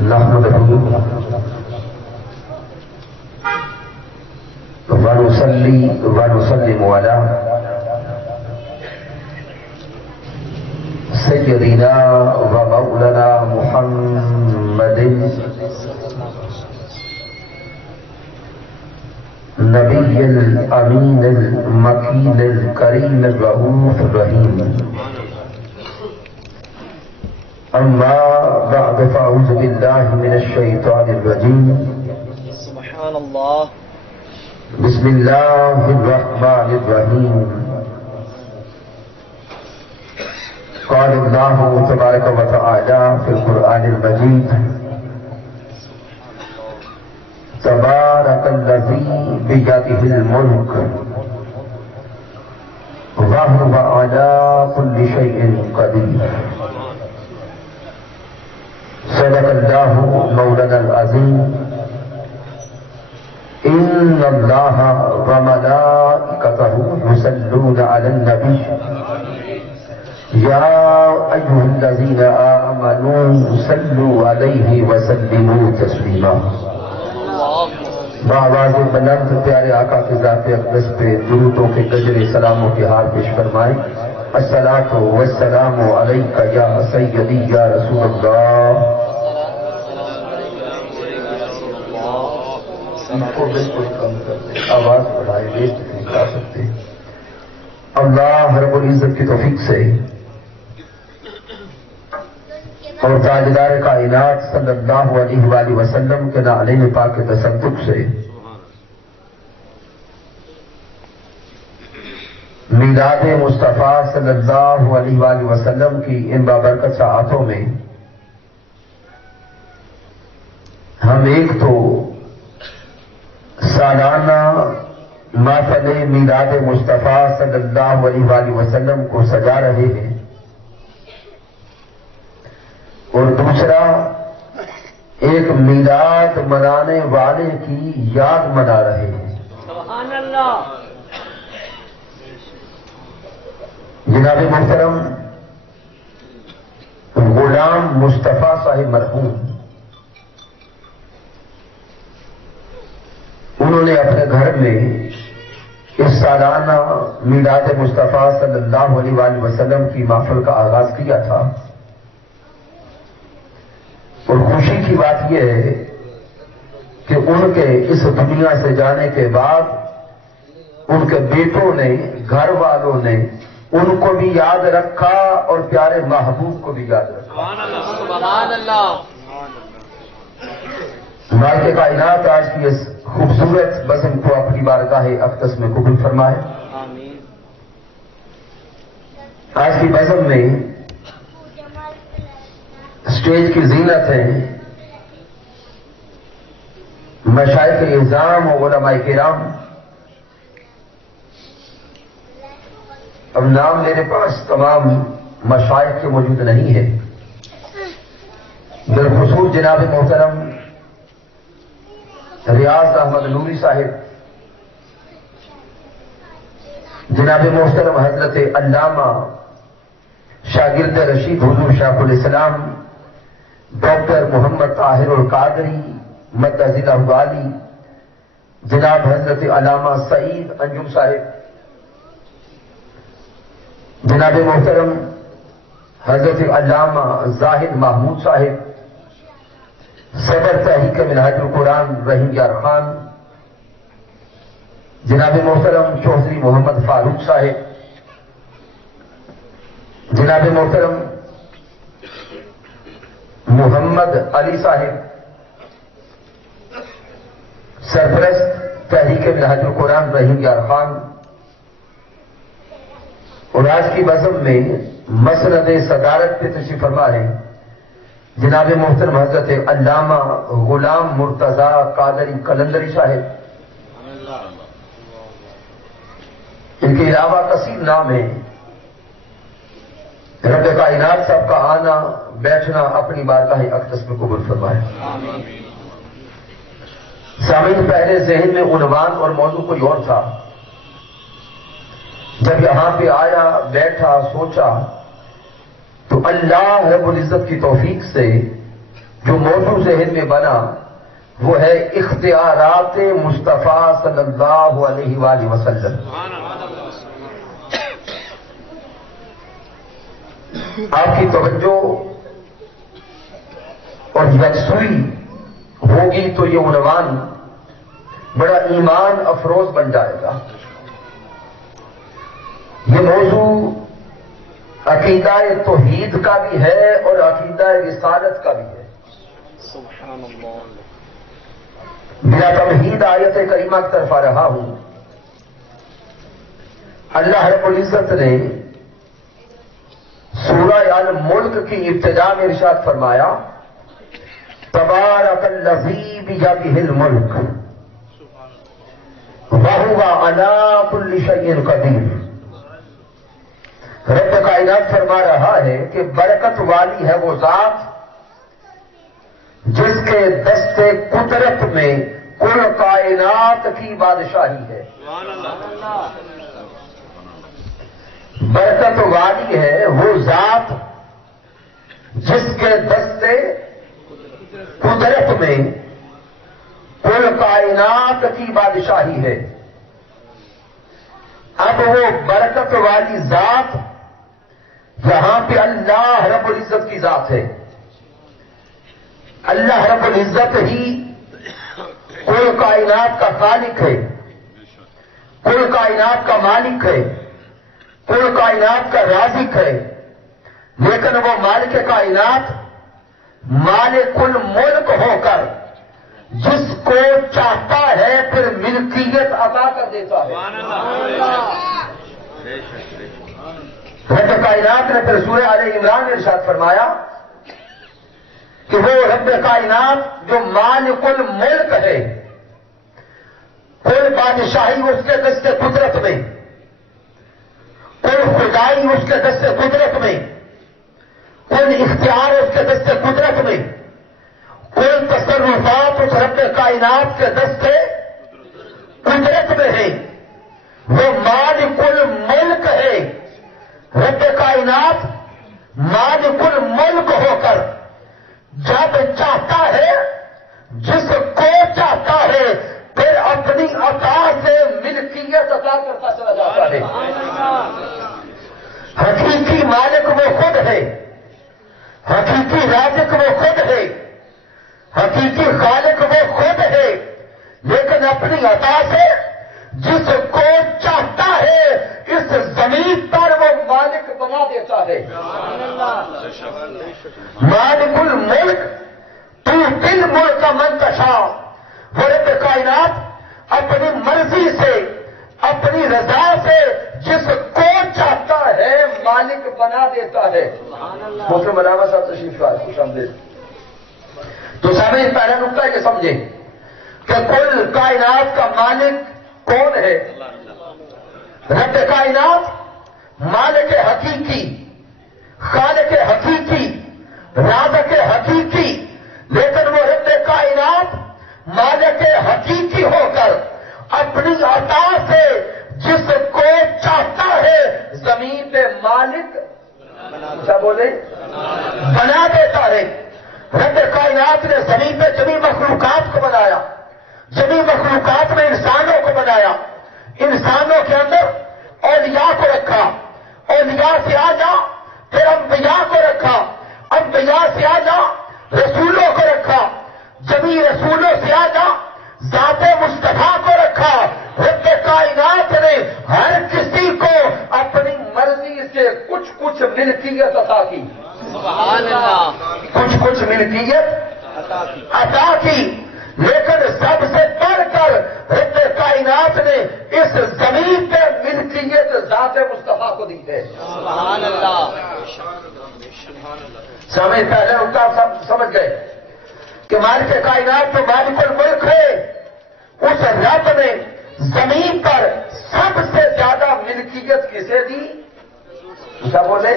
نحمده ونصلي ونسلم على سيدنا ومولانا محمد نبي الأمين المكين الكريم الرؤوف الرحيم. أما بعد فأعوذ بالله من الشيطان الرجيم. سبحان الله. بسم الله الرحمن الرحيم. قال الله تبارك وتعالى في القرآن المجيد: تبارك الذي بيده الملك وهو على كل شيء قدير. صدق الله مولانا العظيم. إن الله وملائكته يصلون على النبي يا أيها الذين آمنوا صلوا عليه وسلموا تسليما. بآواز بلند پیارے آقا کی ذات اقدس پہ درودوں کے گجرے سلاموں کے ہار پیش فرمائیں. الصلاۃ والسلام علیک یا سیدی یا رسول اللہ. ان کو بالکل کم کرتے، آواز بڑھائے، بیش نہیں کر سکتے. اللہ رب العزت کی توفیق سے اور تاجدار کائنات صلی اللہ علیہ وآلہ وسلم کے نعلین پاک کے تصدق سے میلاد مصطفیٰ صلی اللہ علیہ وآلہ وسلم کی ان بابرکت ساعتوں میں ہم ایک تو سالانہ محفل میلاد مصطفیٰ صلی اللہ علیہ وآلہ وسلم کو سجا رہے ہیں، اور دوسرا ایک میلاد منانے والے کی یاد منا رہے ہیں. سبحان اللہ. جناب محترم غلام مصطفیٰ صاحب مرحوم، انہوں نے اپنے گھر میں اس سالانہ میلاد مصطفیٰ صلی اللہ علیہ وآلہ وسلم کی محفل کا آغاز کیا تھا. اور خوشی کی بات یہ ہے کہ ان کے اس دنیا سے جانے کے بعد ان کے بیٹوں نے، گھر والوں نے ان کو بھی یاد رکھا اور پیارے محبوب کو بھی یاد رکھا. سبحان اللہ. مالک کائنات آج کی اس خوبصورت بزم کو اپنی بارگاہ اقدس میں قبول فرمائے. آمین. آج کی بزم میں اسٹیج کی زینت ہے مشائخ اعظام و علماء کرام. اب نام میرے پاس تمام مشائخ کے موجود نہیں ہے، بالخصوص جناب محترم ریاض احمد نوری صاحب، جناب محترم حضرت علامہ شاگرد رشید حضور شیخ الاسلام ڈاکٹر محمد طاہر القادری مدظل ابوالی، جناب حضرت علامہ سعید انجم صاحب، جناب محترم حضرت علامہ زاہد محمود صاحب، صدر تحریک منہاج القرآن رحیم یار خان، جناب محترم چوہدری محمد فاروق صاحب، جناب محترم محمد علی صاحب، سرپرست تحریک منہاج القرآن رحیم یار خان. اور آج کی بزم میں مسند صدارت پہ تشریف فرما ہے جناب محترم حضرت علامہ غلام مرتضیٰ قادری قلندری صاحب. ان کے علاوہ کثیر نام ہے. رب کائنات سب کا آنا بیٹھنا اپنی بارگاہ اقدس میں قبول فرمائے. سامعین، پہلے ذہن میں عنوان اور موضوع کوئی اور تھا. جب یہاں پہ آیا، بیٹھا، سوچا تو اللہ رب العزت کی توفیق سے جو موضوع ذہن میں بنا وہ ہے اختیارات مصطفیٰ صلی اللہ علیہ وآلہ وسلم. آپ کی توجہ اور یکسوئی ہوگی تو یہ عنوان بڑا ایمان افروز بن جائے گا. یہ موضوع عقیدہ توحید کا بھی ہے اور عقیدہ رسالت کا بھی ہے. سبحان اللہ. میرا تمہید آیت کریمہ کی طرف آ رہا ہوں. اللہ رب العزت نے سورہ الملک کی ابتدا میں ارشاد فرمایا تبارک الذی بیدہ الملک وہو علی کل شیء قدیر. رب کائنات فرما رہا ہے کہ برکت والی ہے وہ ذات جس کے دست قدرت میں کل کائنات کی بادشاہی ہے. برکت والی ہے وہ ذات جس کے دست قدرت میں کل کائنات کی بادشاہی ہے. اب وہ برکت والی ذات یہاں پہ اللہ رب العزت کی ذات ہے. اللہ رب العزت ہی کل کائنات کا خالق ہے, کل کائنات کا مالک ہے, کل کائنات کا رازق ہے. لیکن وہ مالک کائنات مالک الملک ہو کر جس کو چاہتا ہے پھر ملکیت عطا کر دیتا ہے. رب کائنات نے پھر سورہ آل عمران میں ارشاد فرمایا کہ وہ رب کائنات جو مالک الملک ہے, کوئی بادشاہی اس کے دست قدرت میں, کوئی خدائی اس کے دست قدرت میں, کوئی اختیار اس کے دست قدرت میں, کوئی تصرفات اس رب کائنات کے دست قدرت میں ہے. وہ مالک الملک ہے. رب کائنات مالک الملک ہو کر جب چاہتا ہے جس کو چاہتا ہے پھر اپنی عطا سے ملکیت عطا کرتا چلا جاتا ہے. حقیقی مالک وہ خود ہے, حقیقی رازق وہ خود ہے, حقیقی خالق وہ خود ہے. لیکن اپنی عطا سے جس کو چاہتا ہے اس زمین پر وہ مالک بنا دیتا ہے. مالک الملک تو دل ملک من تشاء. وہ رب کائنات اپنی مرضی سے اپنی رضا سے جس کو چاہتا ہے مالک بنا دیتا ہے. مسلم علامہ صاحب تشریف لائے, خوش آمدید. تو سامنے پہلا نقطہ یہ سمجھیں کہ کل کائنات کا مالک کون ہے؟ رب کائنات مالک حقیقی, خالق حقیقی, رازق حقیقی. لیکن وہ رب کائنات مالک حقیقی ہو کر اپنی عطا سے جس کو چاہتا ہے زمین پہ مالک کیا بولے بنا دیتا ہے. رب کائنات نے زمین پہ جمی مخلوقات کو بنایا, جمی مخلوقات میں انسانوں کو بنایا, انسانوں کے اندر اولیاء کو رکھا, اولیاء سے آجا پھر انبیاء کو رکھا, انبیاء سے آجا رسولوں کو رکھا, جمی رسولوں سے آجا ذات مصطفیٰ کو رکھا. رب کائنات نے ہر کسی کو اپنی مرضی سے کچھ کچھ ملکیت عطا کی. سبحان اللہ. کچھ کچھ ملکیت عطا کی. لیکن سب سے بڑھ کر رب کائنات نے اس زمین پہ ملکیت ذات مصطفیٰ کو دی ہے. سبحان اللہ. سامنے پہلے ان کا سمجھ گئے کہ مالک کائنات تو مالک الملک ہے. اس رب نے زمین پر سب سے زیادہ ملکیت کسے دی؟ کیا بولے؟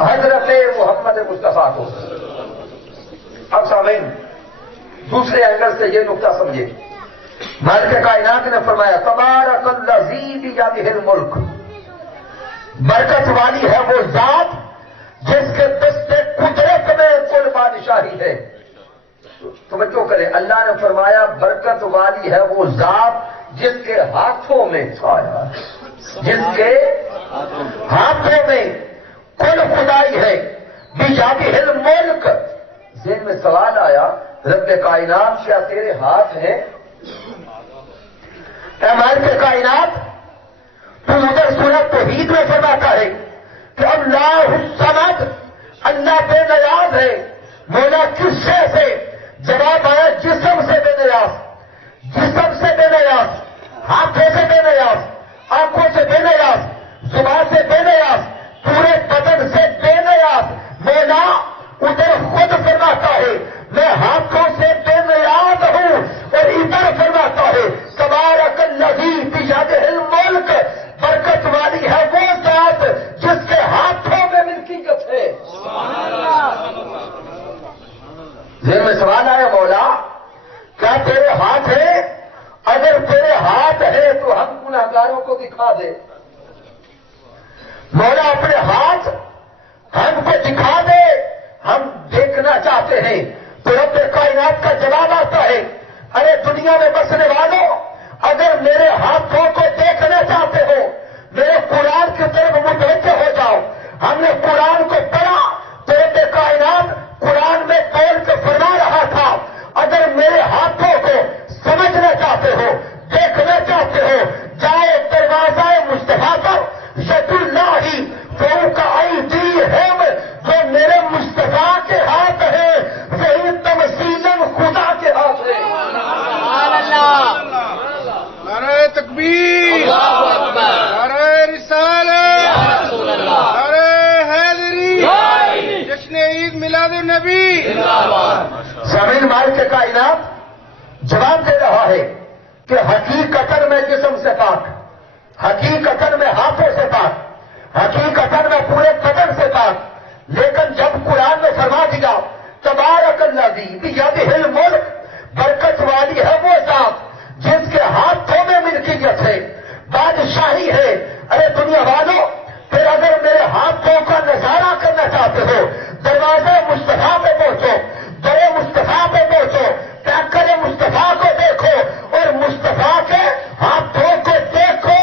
حضرت محمد مصطفیٰ کو. اب سامعین دوسرے اینگل سے یہ نقطہ سمجھے. مالک کائنات نے فرمایا تبارک الذی بیدہ الملک. برکت والی ہے وہ ذات جس کے دست قدرت میں کل بادشاہی ہے. توجہ کریں, اللہ نے فرمایا برکت والی ہے وہ ذات جس کے ہاتھوں میں کل خدائی ہے. بیجادہ الملک. ذہن میں سوال آیا, رب کائنات کیا تیرے ہاتھ ہیں؟ اے مالک کائنات, تو ادھر سورۃ توحید میں فرماتا ہے کہ اللہ الصمد, اللہ بے نیاز ہے. مولا کس شے سے؟ جواب آیا جسم سے بے نیاز, جسم سے بے نیاز, ہاتھوں سے بے نیاز, آنکھوں سے بے نیاز, زبان سے بے نیاز, پورے بدن سے بے نیاز. مولا ادھر خود فرماتا ہے میں ہاتھوں سے بے نیاز ہوں, اور ادھر فرماتا ہے تبارک الذی بیدہ الملک, برکت والی ہے وہ ذات جس کے ہاتھوں میں ملکیت ہے. ذہن میں سوال آیا, مولا کیا تیرے ہاتھ ہیں؟ اگر تیرے ہاتھ ہے تو ہم گنہگاروں کو دکھا دے. مولا اپنے ہاتھ ہم کو دکھا دے, ہم دیکھنا چاہتے ہیں. تو رب کائنات کا جواب آتا ہے ارے دنیا میں بسنے والوں, اگر میرے ہاتھوں کو دیکھنا چاہتے ہو میرے قرآن کی طرف متوجہ ہو جاؤ. ہم نے قرآن کو پڑھا تو رب کائنات قرآن میں قول کے فرما رہا تھا اگر میرے ہاتھوں کو سمجھنا چاہتے ہو, دیکھنا چاہتے ہو, جائے دروازہ مصطفیٰ پر, ید اللہ فوق ایدیہم, جو میرے مصطفیٰ کے ہاتھ ہیں وہی تمثیلاً خدا کے ہاتھ ہیں. سبحان اللہ, نعرہ تکبیر, اللہ اکبر, نعرہ رسالت, یا رسول اللہ, نعرہ حیدری, جشن عید میلاد النبی. زمین مال کے کائنات جواب دے رہا ہے کہ حقیقتاً میں جسم سے پاک, حقیقتاً میں ہاتھوں سے پاک, حقیقتاً میں پورے بدن سے پاک. لیکن جب قرآن نے فرما دیا تبارک الذی بیدہ الملک, برکت والی ہے وہ ذات جس کے ہاتھوں میں ملکیت ہے, بادشاہی ہے. ارے دنیا والوں, پھر اگر میرے ہاتھوں کا نظارہ کرنا چاہتے ہو دروازے مصطفیٰ پہ پہنچو, درے مصطفیٰ پہ پہنچو, ٹیکر مصطفیٰ کو دیکھو اور مصطفیٰ کے ہاتھوں کو دیکھو.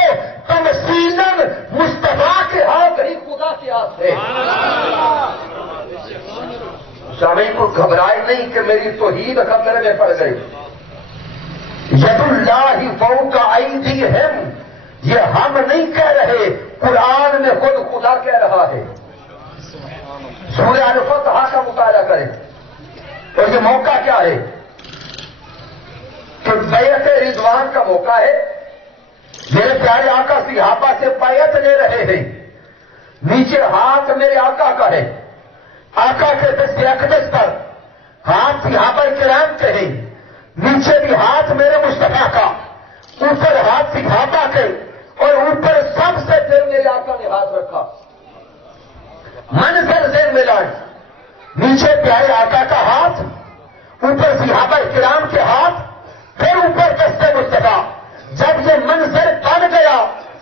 تمثیلاً مصطفیٰ کے ہاتھ ہی خدا کے ہاتھ ہے. سامعین کو گھبرائے نہیں کہ میری توحید خطرے میں پڑ گئی. ید اللہ فوق ایدیہم, یہ ہم نہیں کہہ رہے, قرآن میں خود خدا کہہ رہا ہے. سورہ الفتح کا مطالعہ کریں اور یہ موقع کیا ہے کہ بیعت رضوان کا موقع ہے. میرے پیارے آقا صحابہ سے بیعت لے رہے ہیں. نیچے ہاتھ میرے آقا کا ہے, آقا کے دست اقدس پر ہاتھ صحابہ کرام کے ہیں, نیچے بھی ہاتھ میرے مصطفیٰ کا, اوپر ہاتھ صحابہ کے, اور اوپر سب سے پھر میرے آقا نے ہاتھ رکھا. منظر ذہن میں لائیں, نیچے پیارے آقا کا ہاتھ, اوپر صحابہ کرام کے ہاتھ, پھر اوپر دست مصطفیٰ. جب یہ منظر بن گیا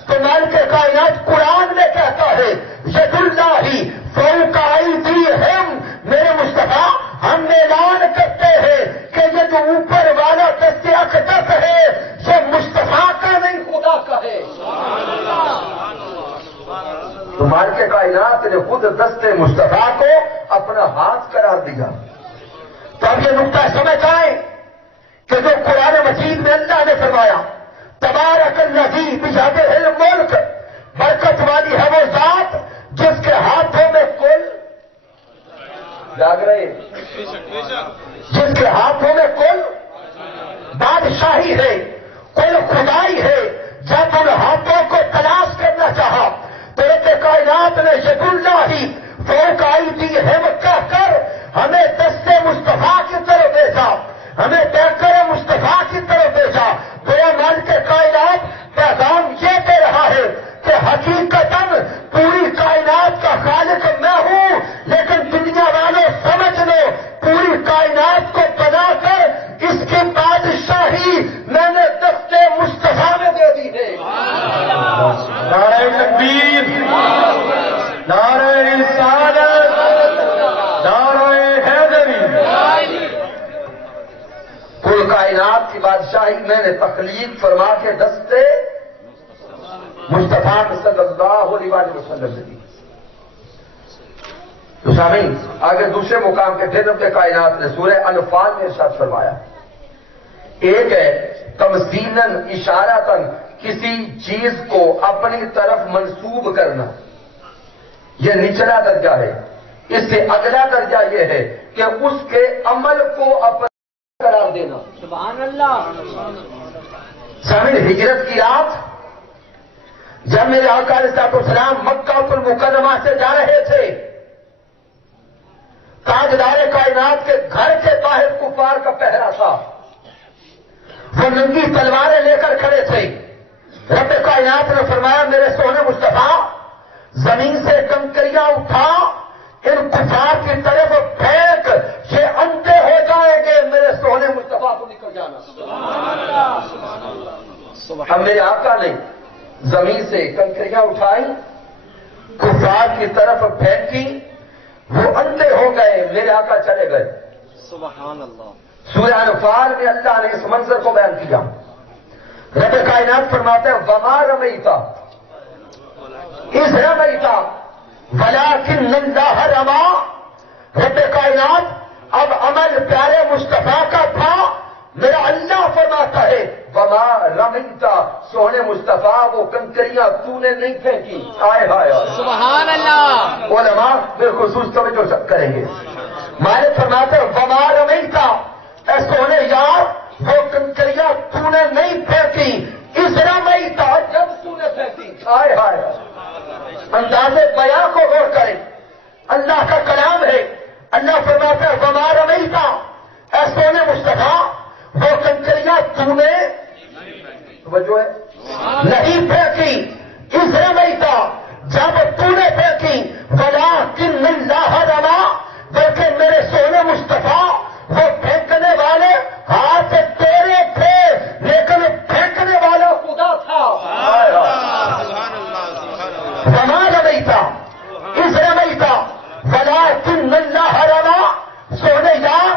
تو مالک کائنات قرآن میں کہتا ہے ید اللہ فوق ایدیہم, میرے مصطفیٰ ہم اعلان کرتے ہیں کہ یہ جو اوپر والا دست اقدس ہے یہ مصطفیٰ کا نہیں خدا کا ہے. تو مالک کائنات نے خود دست مصطفیٰ کو اپنا ہاتھ قرار دیا. تو اب یہ نقطہ سمجھ آئے کہ جو قرآن مجید میں اللہ نے فرمایا تبارک الذی بیدہ الملک, برکت والی ہے وہ ذات جس کے ہاتھوں میں کل جاگ رہے, جس کے ہاتھوں میں کل بادشاہی ہے, کل خدائی ہے. جب ان ہاتھوں کو تلاش کرنا چاہا تو رب کائنات نے ید اللہ فوق ایدیہم کہہ کر ہمیں دست مصطفیٰ کی طرف بھیجا, ہمیں پیکر مصطفیٰ کی طرف بھیجا. گویا مالک کائنات پیغام یہ دے رہا ہے کہ حقیقتاً پوری کائنات کا خالق میں ہوں, لیکن دنیا والوں سمجھ لو پوری کائنات کو بنا کر اس کی بادشاہی میں نے دست مصطفیٰ میں دے دی ہے. نعرہ تکبیر, نعرہ رسالت, نعرہ حیدری. کائنات کی بادشاہی میں نے تخلیق فرما کے دستے مصطفیٰ صلی اللہ علیہ وسلم نے دی۔ تو سامعین آگے دوسرے مقام کے رب کائنات نے سورہ انفال میں ارشاد فرمایا، ایک ہے تمثیلاً اشارتاً کسی چیز کو اپنی طرف منسوب کرنا، یہ نچلا درجہ ہے۔ اس سے اگلا درجہ یہ ہے کہ اس کے عمل کو اپنا قرار دینا۔ سبحان اللہ۔ سامعین ہجرت کی رات جب میرے آقا علیہ السلام مکہ المکرمہ سے جا رہے تھے، تاجدار کائنات کے گھر کے باہر کفار کا پہرا تھا، وہ ننگی تلواریں لے کر کھڑے تھے۔ رب کائنات نے فرمایا میرے سونے مصطفیٰ زمین سے کنکریاں اٹھا ان کفار کی طرف پھینک، یہ اندھے ہو جائیں گے، میرے سونے مصطفیٰ کو نکل جانا۔ اب میرے آقا نے زمین سے کنکریاں اٹھائی، کفار کی طرف پھینکی، وہ اندھے ہو گئے، میرے آقا چلے گئے۔ سبحان اللہ۔ سورہ انفال میں اللہ نے اس منظر کو بیان کیا۔ رب کائنات فرماتے ہیں وما رمیتا اذ رمیتا ولکن اللہ رما۔ رب کائنات اب عمل پیارے مصطفیٰ کا تھا، میرا اللہ فرماتا ہے وما رمیتا، سونے مصطفیٰ وہ کنکریاں تو نے نہیں پھینکی۔ آئے ہائے سبحان اللہ۔ علماء بالخصوص توجہ کریں گے۔ مالک فرماتے ہیں وما رمیتا، اے سونے یار وہ کنکریاں تو نے نہیں پھینکی، اس رمیتا جب تو نے پھینکی۔ آئے ہائے انداز بیان کو غور کریں، اللہ کا کلام ہے۔ اللہ فرماتا ہے وما رمیتا، اے سونے مصطفیٰ وہ کنکریاں تو نے توجہ ہے نہیں پھینکی، اس رمیتا جب تو نے پھینکی، ولکن اللہ رما، بلکہ میرے سونے مصطفیٰ وہ پھینکنے والے ہاتھ تیرے تھے لیکن پھینکنے والا خدا تھا۔ وما رمیتا اذ رمیتا ولکن اللہ رما، سونے یار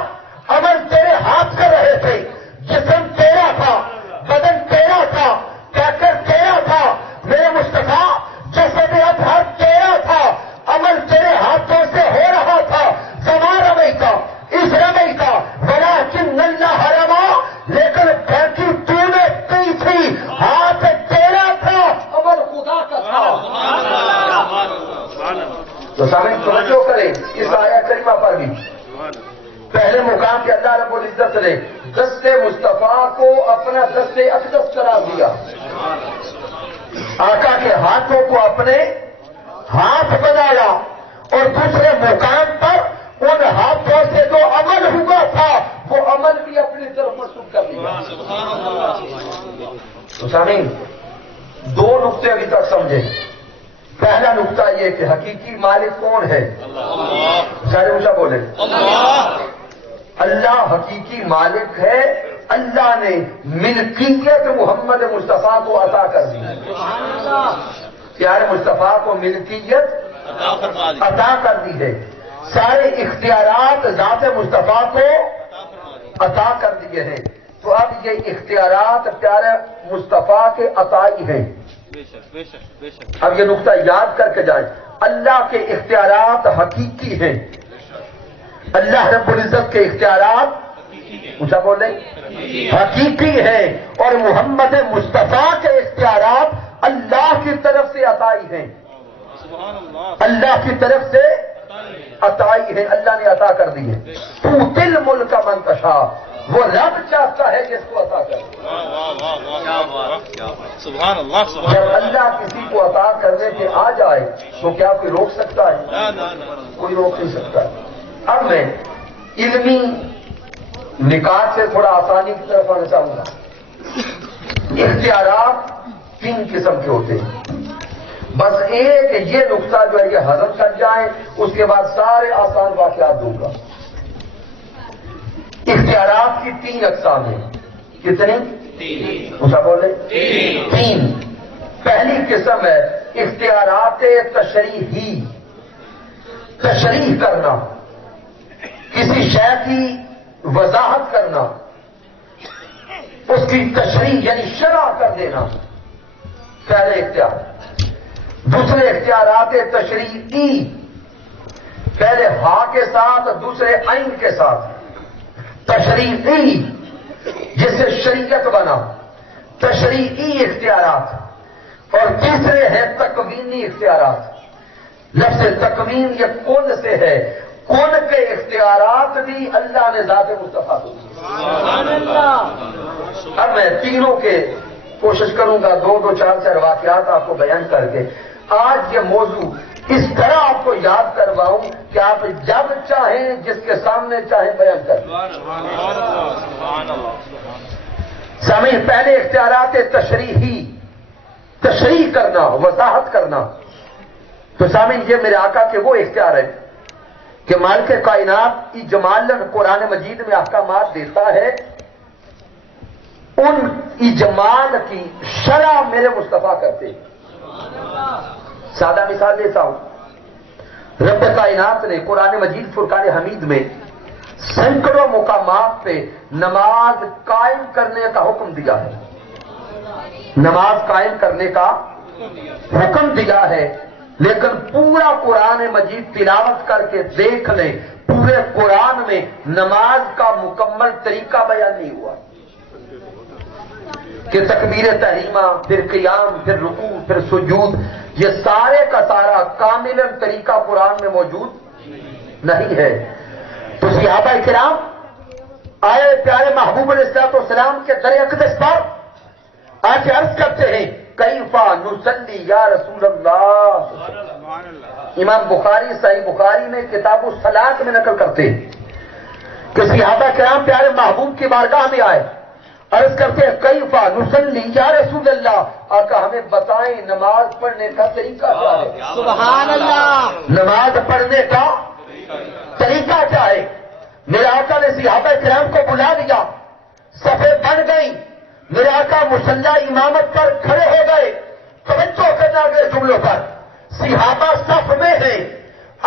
عمل تیرے ہاتھ کر رہے تھے، جسم تیرا تھا، بدن تیرا تھا، پیکر تیرا تھا، میرے مصطفیٰ جسد اطہر تیرا تھا، عمل تیرے ہاتھوں سے ہو رہا تھا۔ وما رمیتا اذ رمیتا ولکن اللہ رما، لیکن پھینکی تو نے کی تھی، ہاتھ تیرا تھا، عمل خدا کا تھا۔ تو سامعین توجہ کریں اس آیت کریمہ پر بھی۔ پہلے مقام کے اللہ رب العزت نے دست مصطفیٰ کو اپنا دست اقدس قرار دیا، آقا کے ہاتھوں کو اپنے ہاتھ بنایا، اور دوسرے مقام پر ان ہاتھوں سے جو عمل ہوا تھا وہ عمل بھی اپنی طرف منسوخ کر دیا۔ تو سامعین دو نقطے ابھی تک سمجھے۔ پہلا نقطہ یہ کہ حقیقی مالک کون ہے؟ سارے اونچا بولے اللہ حقیقی مالک ہے۔ اللہ نے ملکیت محمد مصطفیٰ کو عطا کر دی، پیارے مصطفیٰ کو ملکیت عطا کر دی ہے، سارے اختیارات ذات مصطفیٰ کو عطا کر دیے ہیں۔ تو اب یہ اختیارات پیارے مصطفیٰ کے عطائی ہیں۔ اب یہ نقطہ یاد کر کے جائیں، اللہ کے اختیارات حقیقی ہیں، اللہ رب العزت کے اختیارات اونچا بولیں حقیقی ہیں، اور محمد مصطفیٰ کے اختیارات اللہ کی طرف سے عطائی ہیں، اللہ کی طرف سے عطائی ہیں، اللہ نے عطا کر دی ہے۔ تؤتی الملک من تشاء، وہ رب چاہتا ہے جس کو عطا کرے۔ سبحان اللہ جب اللہ کسی کو عطا کرنے کے آ جائے تو کیا کوئی روک سکتا ہے؟ کوئی روک نہیں سکتا۔ اب میں علمی نکات سے تھوڑا آسانی کی طرف آنا چاہوں گا۔ اختیارات تین قسم کے ہوتے ہیں، بس ایک یہ نقطہ جو ہے یہ ہضم کر جائیں، اس کے بعد سارے آسان واقعات دوں گا۔ اختیارات کی تین اقسام ہیں، کتنی؟ اسا بولے تین۔ پہلی قسم ہے اختیارات تشریحی، تشریح کرنا، کسی شے کی وضاحت کرنا، اس کی تشریح یعنی شرح کر دینا پہلے اختیار. دوسرے اختیارات تشریعی پہلے ہا کے ساتھ دوسرے عین کے ساتھ تشریعی جس سے شریعت بنا تشریعی اختیارات. اور تیسرے ہیں تکوینی اختیارات. لفظ تکوین یہ کون سے ہے؟ کون کے اختیارات بھی اللہ نے ذات مصطفیٰ کو دی. اب میں تینوں کے کوشش کروں گا دو چار چار واقعات آپ کو بیان کر کے آج یہ موضوع اس طرح آپ کو یاد کرواؤں کہ آپ جب چاہیں جس کے سامنے چاہیں بیان کریں. سامعین، پہلے اختیارات تشریح کرنا، وضاحت کرنا. تو سامعین، یہ میرے آقا کے وہ اختیار ہے کہ مالک کائنات اجمالاً قرآن مجید میں احکامات دیتا ہے، ان اجمال کی شرح میرے مصطفیٰ کرتے ہیں. سادہ مثال دیتا ہوں. رب کائنات نے قرآن مجید فرقان حمید میں سینکڑوں مقامات پہ نماز قائم کرنے کا حکم دیا ہے. نماز قائم کرنے کا حکم دیا ہے، لیکن پورا قرآن مجید تلاوت کر کے دیکھ لیں، پورے قرآن میں نماز کا مکمل طریقہ بیان نہیں ہوا کہ تکبیر تحریمہ، پھر قیام، پھر رکوع، پھر سجود، یہ سارے کا سارا کامل طریقہ قرآن میں موجود نہیں ہے. تو صحابہ کرام آئے پیارے محبوب علیہ السلام کے در اقدس پر آج عرض کرتے ہیں کیفا نصلی یا رسول اللہ. امام بخاری صحیح بخاری میں کتاب الصلاۃ میں نقل کرتے ہیں کہ صحابہ کرام پیارے محبوب کی بارگاہ میں آئے، عرض کرتے ہیں کیفا نصلی یا رسول اللہ، آقا ہمیں بتائیں نماز پڑھنے کا طریقہ کیا ہے. سبحان اللہ. نماز پڑھنے کا طریقہ کیا ہے؟ میرے آقا نے صحابہ کرام کو بلا لیا، صفیں بن گئی، میرے آقا مصلی امامت پر کھڑے ہو گئے. توجہ کرنا گئے جملوں پر. صحابہ صف میں ہیں،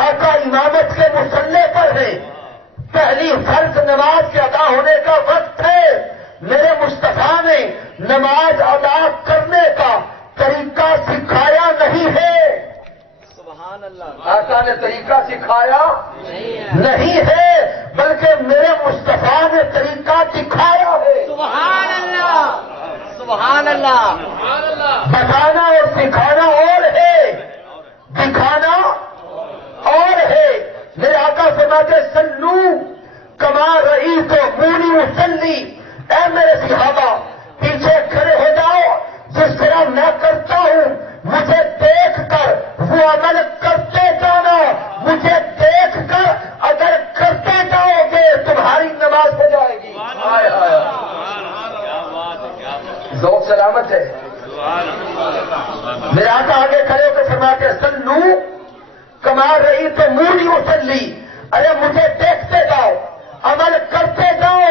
آقا امامت کے مصلی پر ہیں، پہلی فرض نماز کے ادا ہونے کا وقت ہے. میرے مصطفیٰ نے نماز ادا کرنے کا طریقہ سکھایا نہیں ہے. سبحان اللہ. آقا نے طریقہ سکھایا نہیں ہے، بلکہ میرے مصطفیٰ نے طریقہ دکھایا ہے. سبحان اللہ. سبحان اللہ. بتانا اور سکھانا اور ہے، دکھانا اور ہے. میرے آقا فرماتے سلو کما رہی تو پوری مسلی. اے میرے صحابہ پیچھے کھڑے ہو جاؤ، جس طرح میں کرتا ہوں مجھے دیکھ کر وہ عمل کرتے جانا. مجھے دیکھ کر اگر کرتے جاؤ گے تمہاری نماز ہو جائے گی. ذوق سلامت ہے. میرے آقا آگے کھڑے ہو کے فرماتے سلو کما رہی تو موری مسلی. ارے مجھے دیکھتے جاؤ، عمل کرتے جاؤ،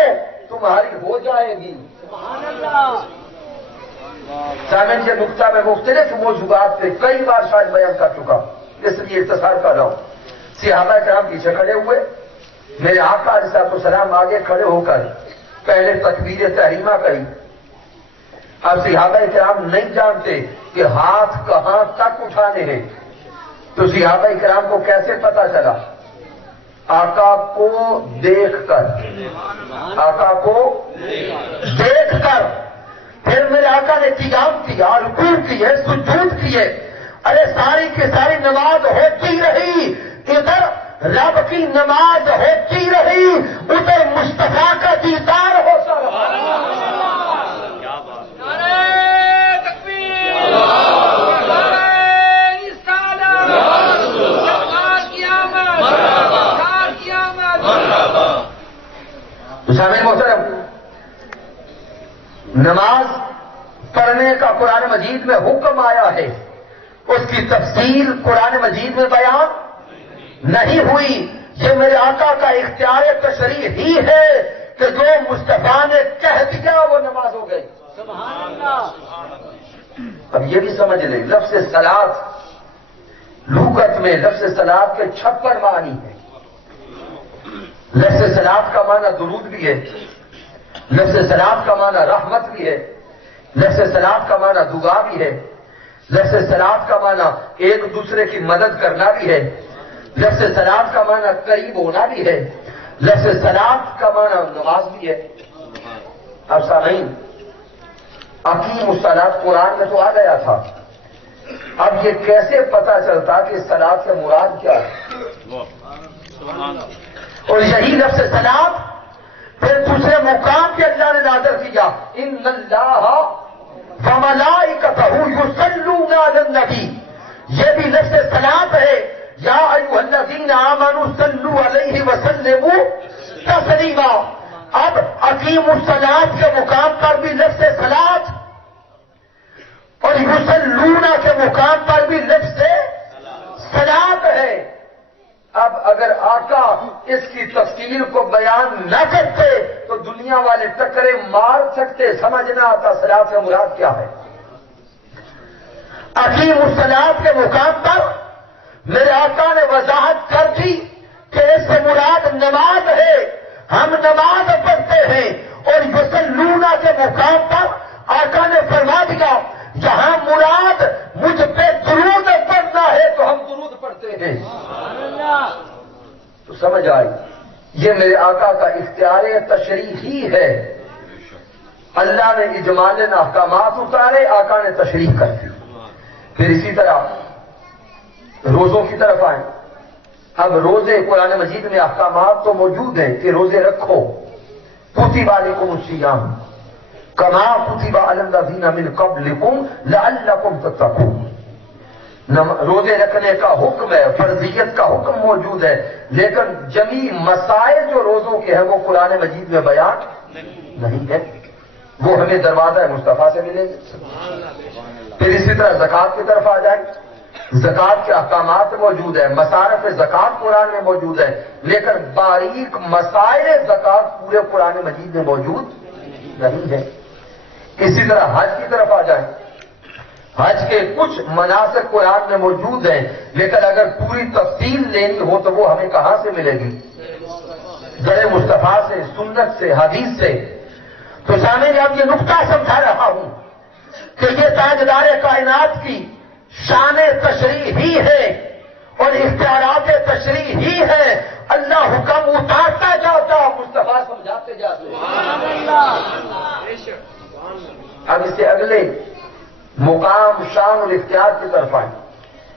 تمہاری ہو جائے گی. سبحان اللہ. سامعین، یہ نقطہ میں مختلف موضوعات پہ کئی بار شاید بیان کر چکا، اس لیے اختصار کر رہا ہوں. صحابہ کرام پیچھے کھڑے ہوئے، میرے آقا علیہ السلام آگے کھڑے ہو کر پہلے تکبیر تحریمہ کری. اب صحابہ کرام نہیں جانتے کہ ہاتھ کہاں تک اٹھانے ہیں. تو صحابہ کرام کو کیسے پتا چلا؟ آقا کو دیکھ کر. آقا کو دیکھ کر پھر میرے آقا نے قیام کیا، رکوع کیے، سجود کیے. ارے ساری کی ساری نماز ہوتی رہی، ادھر رب کی نماز ہوتی رہی، ادھر مصطفیٰ کا دیدار ہوتا رہا. سامعین محترم، نماز پڑھنے کا قرآن مجید میں حکم آیا ہے، اس کی تفصیل قرآن مجید میں بیان نہیں ہوئی. یہ میرے آقا کا اختیار تشریح ہی ہے کہ جو مصطفیٰ نے کہہ دیا وہ نماز ہو گئی. سبحان اللہ. اب یہ بھی سمجھ لیں، لفظ صلاۃ لغت میں لفظ صلاۃ کے 56 معنی ہیں. لفظ صلاۃ کا معنی درود بھی ہے، لفظ سلام کا معنی رحمت بھی ہے، لفظ سلام کا معنی دعا بھی ہے، لفظ سلام کا معنی ایک دوسرے کی مدد کرنا بھی ہے، لفظ سلام کا معنی قریب ہونا بھی ہے، لفظ سلام کا معنی نماز بھی ہے۔ اب سامعین، اقیم الصلاۃ قرآن میں تو آ گیا تھا، اب یہ کیسے پتا چلتا کہ صلاۃ سے مراد کیا ہے؟ اور یہی لفظ صلاۃ پھر دوسرے مقام پہ اللہ نے نازل کیا، ان اللہ وملائکتہ یصلون علی النبی، یہ بھی لفظ صلاۃ ہے، یا ایھا الذین آمنوا صلوا علیہ وسلموا تسلیما۔ اب اقیم الصلاۃ کے مقام پر بھی لفظ صلاۃ اور یصلون کے مقام پر بھی لفظ صلاۃ ہے۔ اب اگر آقا اس کی تفصیل کو بیان نہ کرتے تو دنیا والے ٹکرے مار سکتے، سمجھ نہ آتا صلاۃ سے مراد کیا ہے۔ اقیم الصلاۃ کے مقام پر میرے آقا نے وضاحت کر دی کہ اس سے مراد نماز ہے، ہم نماز پڑھتے ہیں، اور یصلون کے مقام پر آقا نے فرما دیا جہاں مراد مجھ پہ درود پڑھنا ہے تو ہم درود پڑھتے ہیں۔ تو سمجھ آئی، یہ میرے آقا کا اختیار تشریحی ہے، اللہ نے اجمالاً احکامات اتارے، آقا نے تشریح کر دی۔ پھر اسی طرح روزوں کی طرف آئیں۔ اب روزے قرآن مجید میں احکامات تو موجود ہیں کہ روزے رکھو، کتب علیکم الصیام کما کتب علی الذین من قبلکم لعلکم تتقون، روزے رکھنے کا حکم ہے، فرضیت کا حکم موجود ہے، لیکن جمیع مسائل جو روزوں کے ہیں وہ قرآن مجید میں بیان نہیں ہے، وہ ہمیں دروازہ مصطفیٰ سے ملیں گے۔ پھر اسی طرح زکوٰۃ کی طرف آ جائیں، زکوٰۃ کے احکامات موجود ہیں، مصارف زکوٰۃ قرآن میں موجود ہے، لیکن باریک مسائل زکوٰۃ پورے قرآن مجید میں موجود نہیں ہے۔ اسی طرح حج کی طرف آ جائیں، حج کے کچھ مناسک قرآن میں موجود ہیں، لیکن اگر پوری تفصیل لینی ہو تو وہ ہمیں کہاں سے ملے گی؟ در مصطفیٰ سے، سنت سے، حدیث سے۔ تو سامنے اب یہ نقطہ سمجھا رہا ہوں کہ یہ تاجدار کائنات کی شان تشریح ہی ہے اور اختیارات تشریح ہی ہے، اللہ حکم اتارتا جاتا، مصطفیٰ سمجھاتے جاتے۔ اب اس سے اگلے مقام شان اور اختیار کی طرف آئیں۔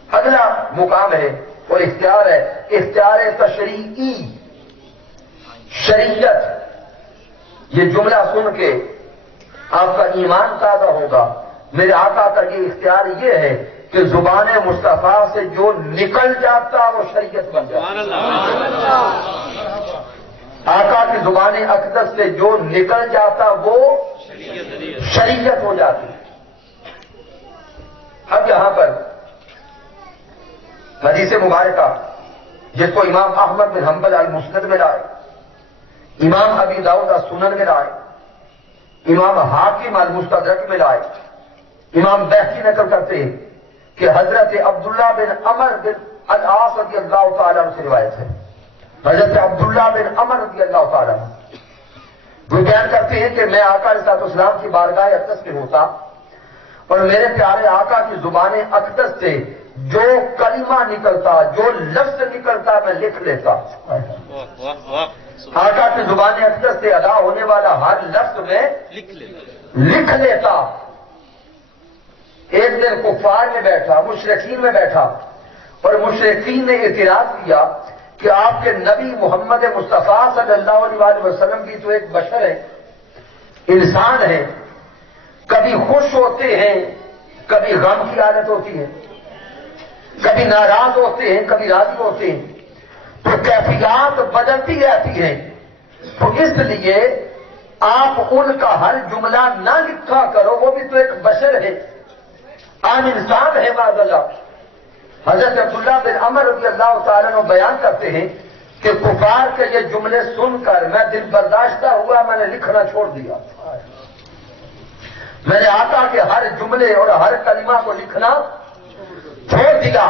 اگلا مقام ہے اور اختیار ہے اختیار تشریعی، شریعت۔ یہ جملہ سن کے آپ کا ایمان تازہ ہوگا، میرے آقا کا یہ اختیار یہ ہے کہ زبان مصطفیٰ سے جو نکل جاتا وہ شریعت بن جاتا۔ آقا کی زبان اقدس سے جو نکل جاتا وہ شریعت ہو جاتی۔ اب یہاں پر حدیث مبارکہ جس کو امام احمد بن حنبل المسند میں لائے، امام ابی داؤد السنن میں لائے، امام حاکم المستدرک میں لائے، امام بیہقی نقل کرتے ہیں کہ حضرت عبداللہ بن عمر بن العاص رضی اللہ تعالیٰ عنہ سے روایت ہے، حضرت عبداللہ بن عمر رضی اللہ تعالیٰ عنہ وہ بیان کرتے ہیں کہ میں آقا علیہ السلام کی بارگاہ اقدس میں ہوتا اور میرے پیارے آقا کی زبان اقدس سے جو کلمہ نکلتا، جو لفظ نکلتا میں لکھ لیتا۔ آقا کی زبان اقدس سے ادا ہونے والا ہر لفظ میں لکھ لیتا۔ ایک دن کفار میں بیٹھا، مشرکین میں بیٹھا، اور مشرکین نے اعتراض کیا کہ آپ کے نبی محمد مصطفیٰ صلی اللہ علیہ وسلم بھی تو ایک بشر ہے، انسان ہے، کبھی خوش ہوتے ہیں، کبھی غم کی حالت ہوتی ہے، کبھی ناراض ہوتے ہیں، کبھی راضی ہوتے ہیں، تو کیفیات بدلتی رہتی ہیں، تو اس لیے آپ ان کا ہر جملہ نہ لکھا کرو، وہ بھی تو ایک بشر ہے، عام انسان ہے معاذ اللہ۔ حضرت عبداللہ بن عمر رضی اللہ تعالیٰ عنہ بیان کرتے ہیں کہ کفار کے یہ جملے سن کر میں دل برداشتہ ہوا، میں نے لکھنا چھوڑ دیا، میں نے آقا کے ہر جملے اور ہر کلمہ کو لکھنا چھوڑ دیا۔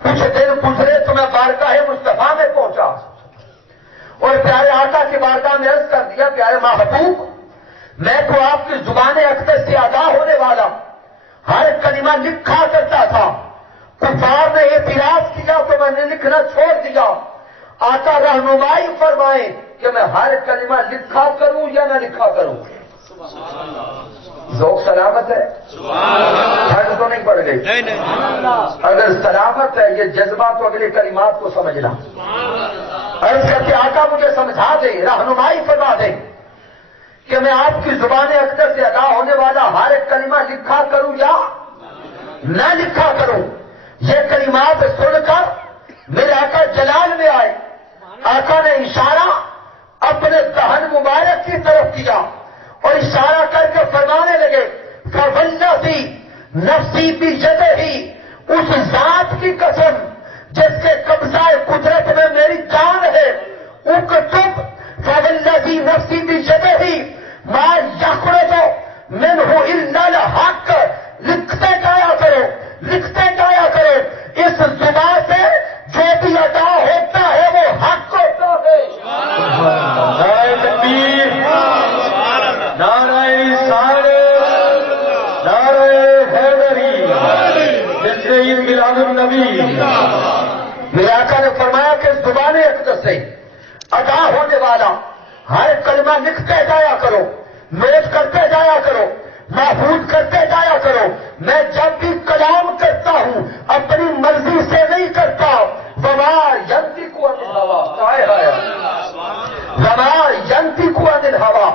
کچھ دن گزرے تو میں بارگاہ مصطفیٰ میں پہنچا اور پیارے آقا کی بارگاہ میں عرض کر دیا پیارے محبوب میں تو آپ کی زبان اقدس سے آگاہ ہونے والا ہر کلمہ لکھا کرتا تھا، کفار نے اعتراض کیا تو میں نے لکھنا چھوڑ دیا، آقا رہنمائی فرمائیں کہ میں ہر کلمہ لکھا کروں یا نہ لکھا کروں۔ ذوق سلامت ہے، ٹھنڈ تو نہیں پڑ گئی؟ اگر سلامت ہے یہ جذبہ تو اگلے کلمات کو سمجھنا۔ عرض کرتے آقا مجھے سمجھا دے، رہنمائی فرما دے کہ میں آپ کی زبان اقدس سے ادا ہونے والا ہر ایک کلمہ لکھا کروں یا نہ لکھا کروں۔ یہ کلمات سن کر میرے آقا جلال میں آئے، آقا نے اشارہ اپنے دہن مبارک کی طرف کیا اور اشارہ کر کے فرمانے لگے فوالذی نفسی بیدہ، اس ذات کی قسم جس کے قبضہ قدرت میں میری جان ہے، اکتب فوالذی نفسی بیدہ ما یخرج منہ الا الحق، لکھتے جایا کرو، لکھتے جایا کرو، اس زبان سے جو بھی ادا ہوتا ہے وہ حق ہوتا ہے۔ نعرہ تکبیر، نعرہ رسالت، نعرہ حیدری، جشن عید میلاد النبی۔ میرے آقا نے فرمایا کہ زبان اقدس سے ادا ہونے والا ہر کلمہ لکھتے جایا کرو، نوٹ کرتے جایا کرو، محفوظ کرتے جایا کرو۔ میں جب بھی کلام کرتا ہوں اپنی مرضی سے نہیں کرتا، وما ینطق عن الہوی، وما ینطق عن الہوی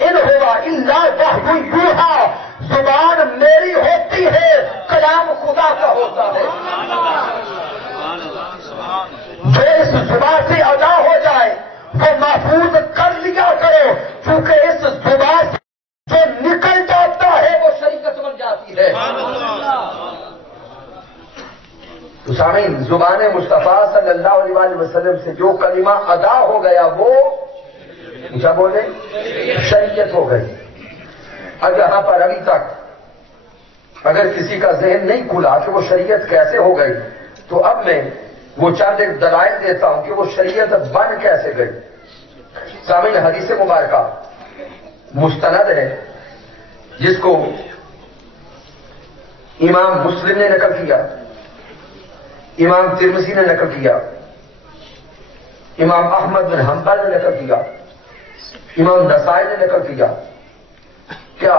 ان ہوا الا وحی یوحی، زبان میری ہوتی ہے، کلام خدا کا ہوتا ہے۔ جو اس زبان سے ادا ہو جائے وہ محفوظ کر لیا کرو، کیونکہ اس زبان سے جو نکل جاتا ہے وہ شریعت بن جاتی ہے۔ تو سامعین، زبان مصطفیٰ صلی اللہ علیہ وآلہ وسلم سے جو کلمہ ادا ہو گیا وہ کیا بولے شریعت ہو گئی۔ اب یہاں پر ابھی تک اگر کسی کا ذہن نہیں کھلا کہ وہ شریعت کیسے ہو گئی تو اب میں وہ چند ایک دلائل دیتا ہوں کہ وہ شریعت بن کیسے گئی۔ سامعین، حدیث مبارکہ مستند ہے جس کو امام مسلم نے نقل کیا، امام ترمذی نے نقل کیا، امام احمد بن حنبل نے نقل کیا، امام نسائی نے نقل کیا، کیا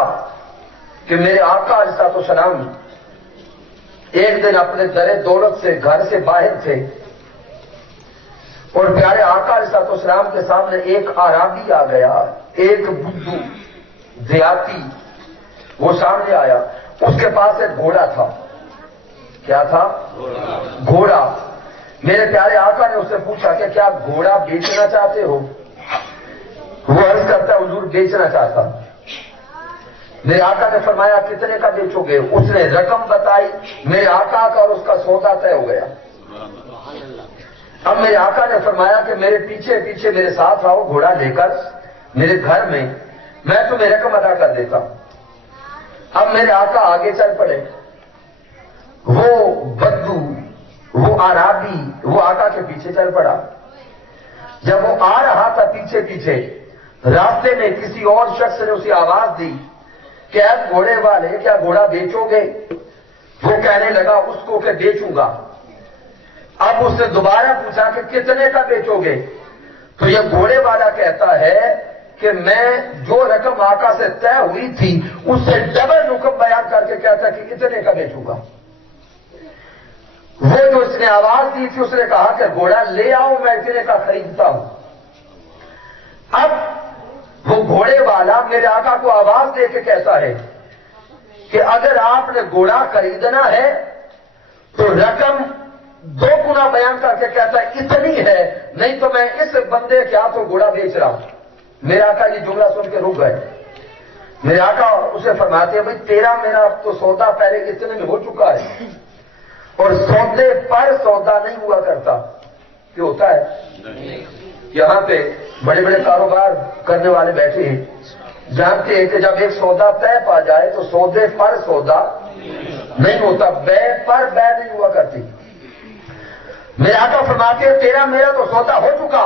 کہ میرے آقا علیہ السلام ایک دن اپنے در دولت سے گھر سے باہر تھے اور پیارے آقا علیہ السلام کے سامنے ایک اعرابی آ گیا، ایک بدھو دیہاتی وہ سامنے آیا، اس کے پاس ایک گھوڑا تھا۔ کیا تھا؟ گھوڑا۔ میرے پیارے آقا نے اس سے پوچھا کہ کیا آپ گھوڑا بیچنا چاہتے ہو؟ وہ عرض کرتا ہے حضور بیچنا چاہتا۔ میرے آقا نے فرمایا کتنے کا بیچو گے؟ اس نے رقم بتائی، میرے آقا کا اور اس کا سودا طے ہو گیا۔ اب میرے آقا نے فرمایا کہ میرے پیچھے پیچھے میرے ساتھ آؤ گھوڑا لے کر میرے گھر میں تمہیں رقم ادا کر دیتا ہوں۔ اب میرے آقا آگے چل پڑے، وہ بدو وہ اعرابی وہ آقا کے پیچھے چل پڑا۔ جب وہ آ رہا تھا پیچھے پیچھے، راستے میں کسی اور شخص نے اسے آواز دی کہ اے گھوڑے والے کیا گھوڑا بیچو گے؟ وہ کہنے لگا اس کو کہ بیچوں گا۔ اب اس نے دوبارہ پوچھا کہ کتنے کا بیچو گے؟ تو یہ گھوڑے والا کہتا ہے کہ میں جو رقم آقا سے طے ہوئی تھی اس سے ڈبل رقم بیان کر کے کہتا کہ اتنے کا بیچوں گا۔ وہ جو اس نے آواز دی تھی اس نے کہا کہ گھوڑا لے آؤ، میں اتنے کا خریدتا ہوں۔ اب وہ گھوڑے والا میرے آقا کو آواز دے کے کہتا ہے کہ اگر آپ نے گھوڑا خریدنا ہے تو رقم 2 گنا بیان کر کے کہتا ہے اتنی ہے، نہیں تو میں اس بندے کے ہاتھوں گھوڑا بیچ رہا ہوں۔ میرے آقا یہ جملہ سن کے رک گئے۔ میرے آقا اسے فرماتے ہیں بھائی تیرا میرا تو سودا پہلے اتنے میں ہو چکا ہے، اور سودے پر سودا نہیں ہوا کرتا۔ کہ ہوتا ہے یہاں پہ بڑے بڑے کاروبار کرنے والے بیٹھے ہیں، جانتے ہیں کہ جب ایک سودا طے پا جائے تو سودے پر سودا نہیں ہوتا، بے پر بے نہیں ہوا کرتی۔ میرے آقا فرماتے ہیں تیرا میرا تو سودا ہو چکا،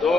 2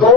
2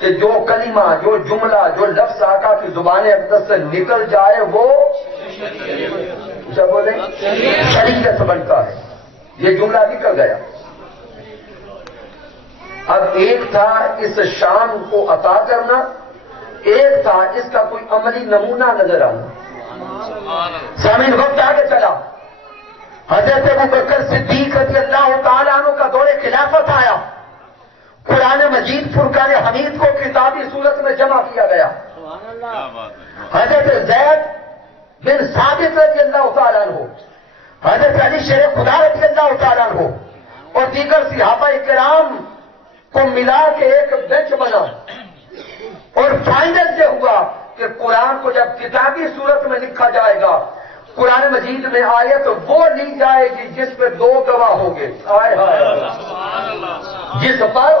کہ جو کلمہ، جو جملہ، جو لفظ آقا کی زبان اقدس سے نکل جائے وہ کیا بولے شریعت بنتا ہے. یہ جملہ نکل گیا. اب ایک تھا اس شان کو عطا کرنا، ایک تھا اس کا کوئی عملی نمونہ نظر آنا. سامعین وقت آگے چلا. حضرت ابوبکر صدیق رضی اللہ تعالیٰ عنہ کا دور خلافت آیا. قرآن مجید فرقان حمید کو کتابی صورت میں جمع کیا گیا. حضرت زید بن ثابت رضی اللہ تعالیٰ عنہ، حضرت علی شیر خدا رضی اللہ تعالیٰ عنہ اور دیگر صحابہ کرام کو ملا کے ایک بینچ بنا، اور فائنل یہ ہوا کہ قرآن کو جب کتابی صورت میں لکھا جائے گا، قرآن مجید میں آیت وہ لی جائے گی جس پہ دو گواہ ہوں گے. جس پر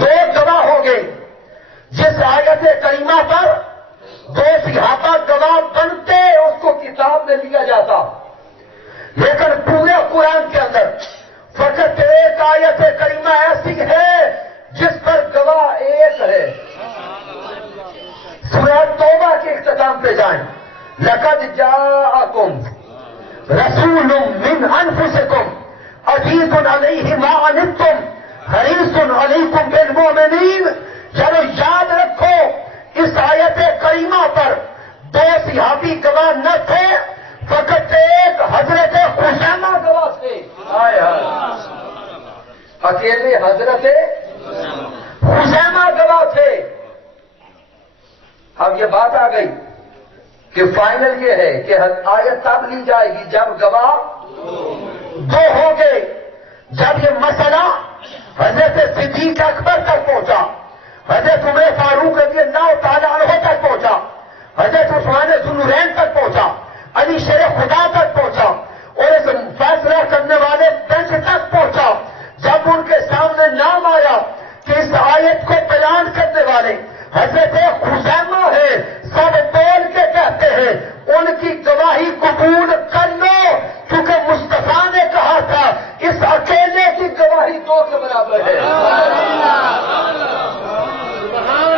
دو گواہ ہوں گے. جس آیت کریمہ پر دو صحابہ گواہ بنتے اس کو کتاب میں لیا جاتا. لیکن پورے قرآن کے اندر فقط ایک آیت کریمہ ایسی ہے جس پر گواہ ایک ہے. سورہ توبہ کے اختتام پہ جائیں. لقد جاءکم رسول من انفسکم عزیز علیہ ما عنتم حریص علیکم بالمؤمنین. چلو یاد رکھو اس آیت کریمہ پر دو صحابی گواہ نہ تھے، فقط ایک حضرت خزیمہ گواہ تھے. اکیلے حضرت خزیمہ گواہ تھے. اب یہ بات آ گئی کہ فائنل یہ ہے کہ آیت تب لی جائے گی جب گواہ دو ہو گئے. جب یہ مسئلہ حضرت صدیق اکبر تک پہنچا، حضرت عمر فاروق رضی اللہ تعالیٰ عنہ تک پہنچا، حضرت عثمان ذو النورین تک پہنچا، علی شیر خدا تک پہنچا، اور اس فیصلہ کرنے والے بینچ تک پہنچا، جب ان کے سامنے نام آیا کہ اس آیت کو بیان کرنے والے حضرت خزیمہ ہے، سب بول کے کہتے ہیں ان کی گواہی قبول کر لو، کیونکہ مصطفیٰ نے کہا تھا اس اکیلے کی گواہی دو کے برابر ہے.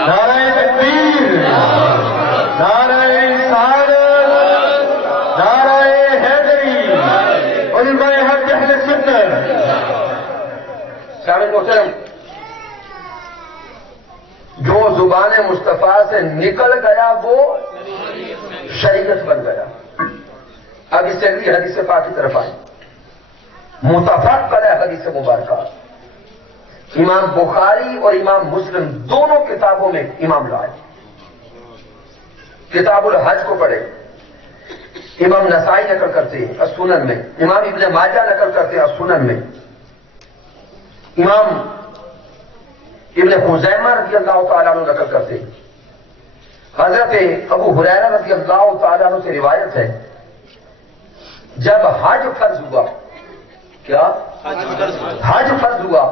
نعرہ تکبیر، نعرہ رسالت، نعرہ حیدری، علماء حق اہل سنت. شامل محترم، جو زبان مصطفیٰ سے نکل گیا وہ شریعت بن گیا. اب اس سے اگلی حدیث پاک کی طرف آئیں. متفق علیہ حدیث مبارکہ امام بخاری اور امام مسلم دونوں کتابوں میں امام لائے. کتاب الحج کو پڑھے، امام نسائی نقل کرتے ہیں السنن میں، امام ابن ماجہ نقل کرتے ہیں السنن میں، امام ابن خزیمہ رضی اللہ تعالیٰ عنہ نقل کرتے ہیں. حضرت ابو ہریرہ رضی اللہ تعالیٰ عنہ سے روایت ہے جب حج فرض ہوا، کیا حج فرض ہوا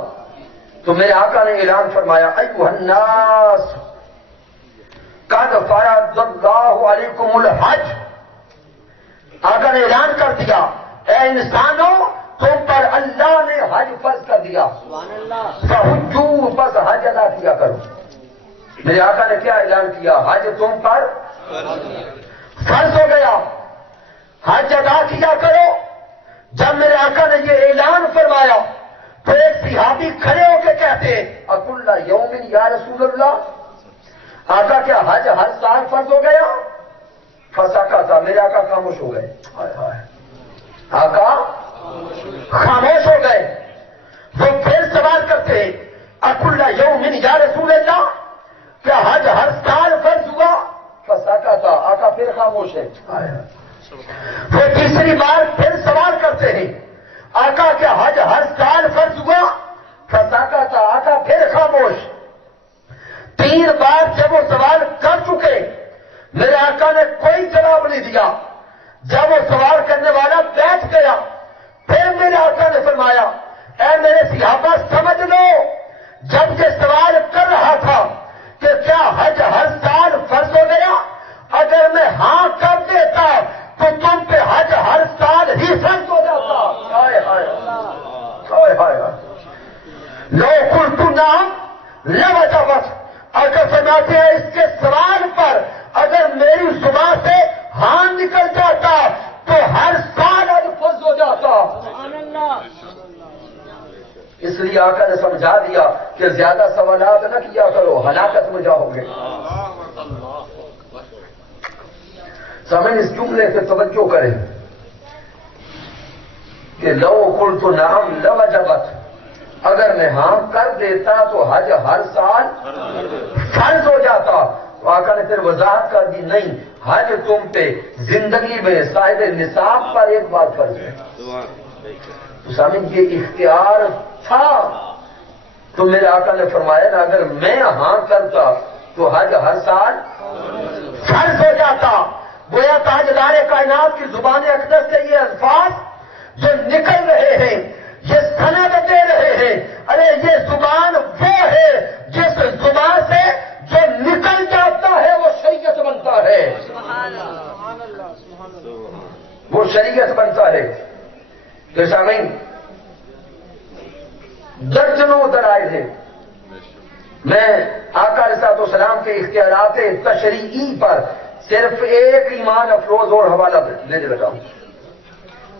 تو میرے آقا نے اعلان فرمایا ایھا الناس قد فرض اللہ علیکم الحج. آقا نے اعلان کر دیا اے انسانوں تم پر اللہ نے حج فرض کر دیا، فحجوا بس حج ادا کیا کرو. میرے آقا نے کیا اعلان کیا؟ حج تم پر فرض ہو گیا، حج ادا کیا کرو. جب میرے آقا نے یہ اعلان فرمایا تو ایک صحابی کھڑے ہو کے کہتے اکل یوم یا رسول اللہ، آقا کیا حج ہر سال فرض ہو گیا؟ فسکت، میرے آقا خاموش ہو گئے. آقا خاموش ہو گئے. وہ پھر سوال کرتے اکل یوم یا رسول اللہ، کیا حج ہر سال فرض ہوا؟ فسکت، آقا پھر خاموش ہے. وہ تیسری بار پھر سوال کرتے ہیں آقا کیا حج ہر سال فرض ہوا؟ فسکت، آقا پھر خاموش. 3 بار جب وہ سوال کر چکے میرے آقا نے کوئی جواب نہیں دیا. جب وہ سوال کرنے والا بیٹھ گیا پھر میرے آقا نے فرمایا اے میرے صحابہ سمجھ لو، جب یہ سوال کر رہا تھا کہ کیا حج ہر سال فرض ہو گیا، اگر میں ہاں کر دیتا تو تم پہ حج ہر سال ہی فرض ہو جاتا. لو قلت نعم لوجبت زبان سے ہاں نکل جاتا تو ہر سال الفظ ہو جاتا. سبحان اللہ. اس لیے آقا نے سمجھا دیا کہ زیادہ سوالات نہ کیا کرو، ہلاکت میں جاؤ گے. سامعین اس جملے سے توجہ کریں کہ لو قلت نعم لوجبت، اگر میں ہاں کر دیتا تو حج ہر سال فرض ہو جاتا. تو آقا نے پھر وضاحت کر دی نہیں، حج تم پہ زندگی میں صاحب نصاب پر ایک بار فرض ہے. تو سامعین یہ اختیار تھا. تو میرے آقا نے فرمایا نا اگر میں ہاں کرتا تو حج ہر سال فرض ہو جاتا. گویا تاجدار کائنات کی زبان اقدس سے یہ الفاظ جو نکل رہے ہیں، یہ سند دے رہے ہیں، ارے یہ زبان وہ ہے جس زبان سے جو نکل جاتا ہے وہ شریعت بنتا ہے. وہ شریعت بنتا ہے. تو سامعین درجنوں دلائل ہیں. میں آقا علیہ الصلوۃ والسلام کے اختیارات تشریعی پر صرف ایک ایمان افروز اور حوالہ لینے لگا ہوں،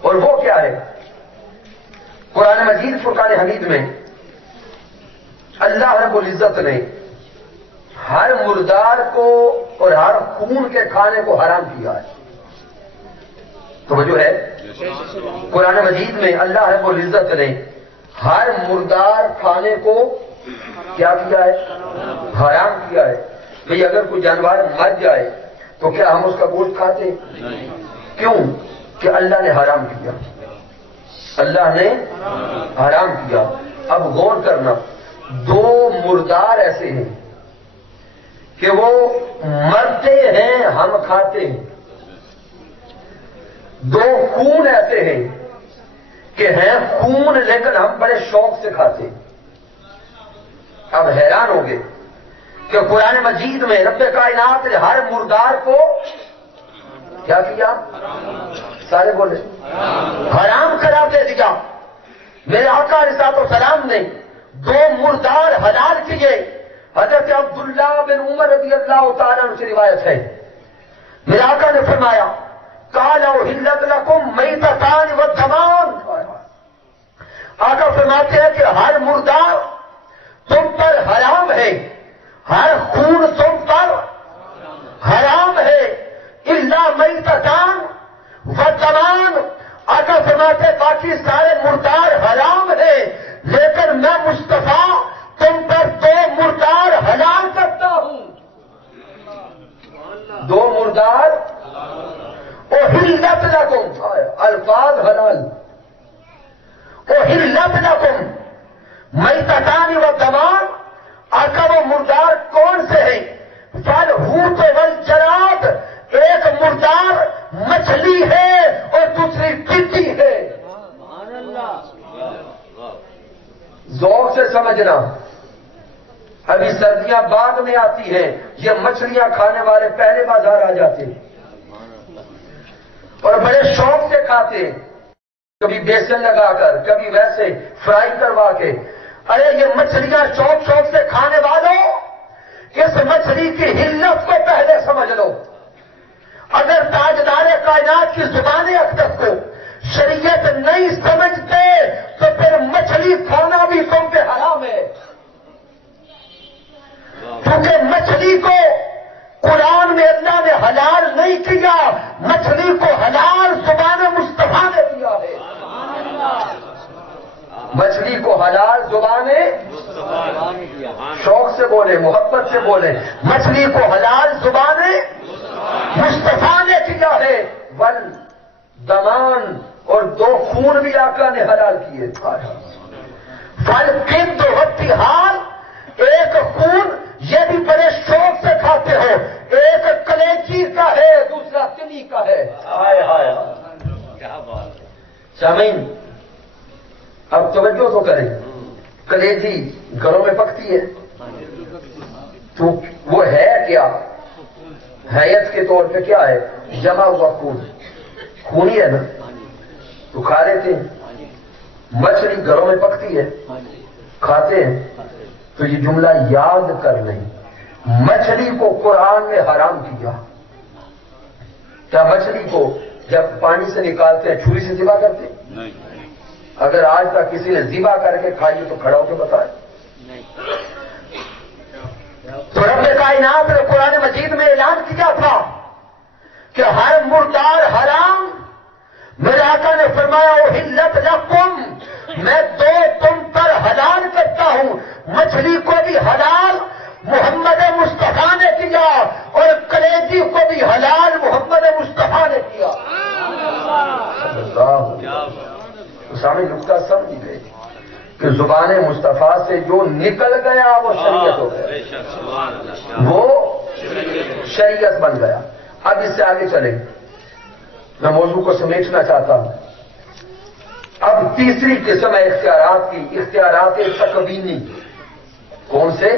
اور وہ کیا ہے؟ قرآن مجید فرقان حمید میں اللہ رب العزت نے ہر مردار کو اور ہر خون کے کھانے کو حرام کیا ہے. توجہ ہے؟ قرآن مجید میں اللہ رب العزت نے ہر مردار کھانے کو کیا کیا ہے؟ حرام کیا ہے. بھئی اگر کوئی جانور مر جائے تو کیا ہم اس کا گوشت کھاتے ہیں؟ کیوں؟ کہ اللہ نے حرام کیا. اللہ نے حرام کیا. اب غور کرنا، دو مردار ایسے ہیں کہ وہ مرتے ہیں ہم کھاتے ہیں. دو خون ایسے ہیں کہ ہیں خون لیکن ہم بڑے شوق سے کھاتے ہیں. اب حیران ہو گئے کہ قرآن مجید میں رب کائنات نے ہر مردار کو کیا کیا؟ سارے بولے حرام قرار دے دیا. میرے آقا علیہ الصلوۃ والسلام نے دو مردار حلال کیے. حضرت عبداللہ بن عمر رضی اللہ تعالیٰ عنہ سے روایت ہے، میرے آقا نے فرمایا قال احلت لکم میتتان والدمان. آقا فرماتے ہیں کہ ہر مردار تم پر حرام ہے، ہر خون تم پر حرام ہے، الا میتتان والدمان. آقا فرماتے باقی سارے مردار حرام ہے، لیکن میں مصطفیٰ تم پر دو مردار حلال کرتا ہوں. دو مردار احلت لکم، الفاظ حلال، احلت لکم میتتان والدمان. آقا وہ مردار کون سے ہیں؟ فالحوت والجراد، ایک مردار مچھلی ہے اور دوسری ٹڈی ہے. ذوق سے سمجھنا، ابھی سردیاں بعد میں آتی ہیں، یہ مچھلیاں کھانے والے پہلے بازار آ جاتے ہیں اور بڑے شوق سے کھاتے ہیں، کبھی بیسن لگا کر، کبھی ویسے فرائی کروا کے. ارے یہ مچھلیاں شوق سے کھانے والوں، اس مچھلی کی حلت کو پہلے سمجھ لو. اگر تاجدار کائنات کی زبان اقدس کو شریعت نہیں سمجھتے تو پھر مچھلی کھانا بھی تم پہ حرام ہے. کیونکہ مچھلی کو قرآن میں اللہ نے حلال نہیں کیا، مچھلی کو حلال زبان مصطفیٰ نے دیا ہے. مچھلی کو حلال زبان شوق سے بولے، محبت سے بولے، مچھلی کو حلال زبان مصطفیٰ نے کیا ہے. والدمان، اور دو خون بھی آقا نے حلال کیے. فالقد والطحال، ایک خون یہ بھی بڑے شوق سے کھاتے ہو، ایک کلیجی کا ہے دوسرا تلی کا ہے. ہائے ہائے کیا بات. سامعین اب توجہ تو کریں، کلیجی گھروں میں پکتی ہے تو وہ ہے کیا؟ حیت کے طور پہ کیا ہے؟ جمع ہوا خون، خون ہی ہے نا، تو کھا لیتے ہیں. مچھلی گھروں میں پکتی ہے، کھاتے ہیں. تو یہ جملہ یاد کر لیں، مچھلی کو قرآن نے حرام کیا. کیا مچھلی کو جب پانی سے نکالتے ہیں چھری سے ذبح کرتے ہیں؟ اگر آج تک کسی نے ذبح کر کے کھائی تو کھڑا ہو کے بتائے. تو رب کائنات نے قرآن مجید میں اعلان کیا تھا کہ ہر مردار حرام. میرے آقا نے فرمایا احلت لکم، میں دو تم پر حلال کرتا ہوں. مچھلی کو بھی حلال محمد مصطفیٰ نے کیا اور کلیجی کو بھی حلال محمد مصطفیٰ نے کیا. سامنے نقطہ سمجھ گئے کہ زبان مصطفیٰ سے جو نکل گیا وہ شریعت ہو گیا، وہ شریعت بن گیا. اب اس سے آگے چلیں، میں موضوع کو سمیٹنا چاہتا ہوں. اب تیسری قسم ہے اختیارات کی، اختیارات تکوینی. کون سے؟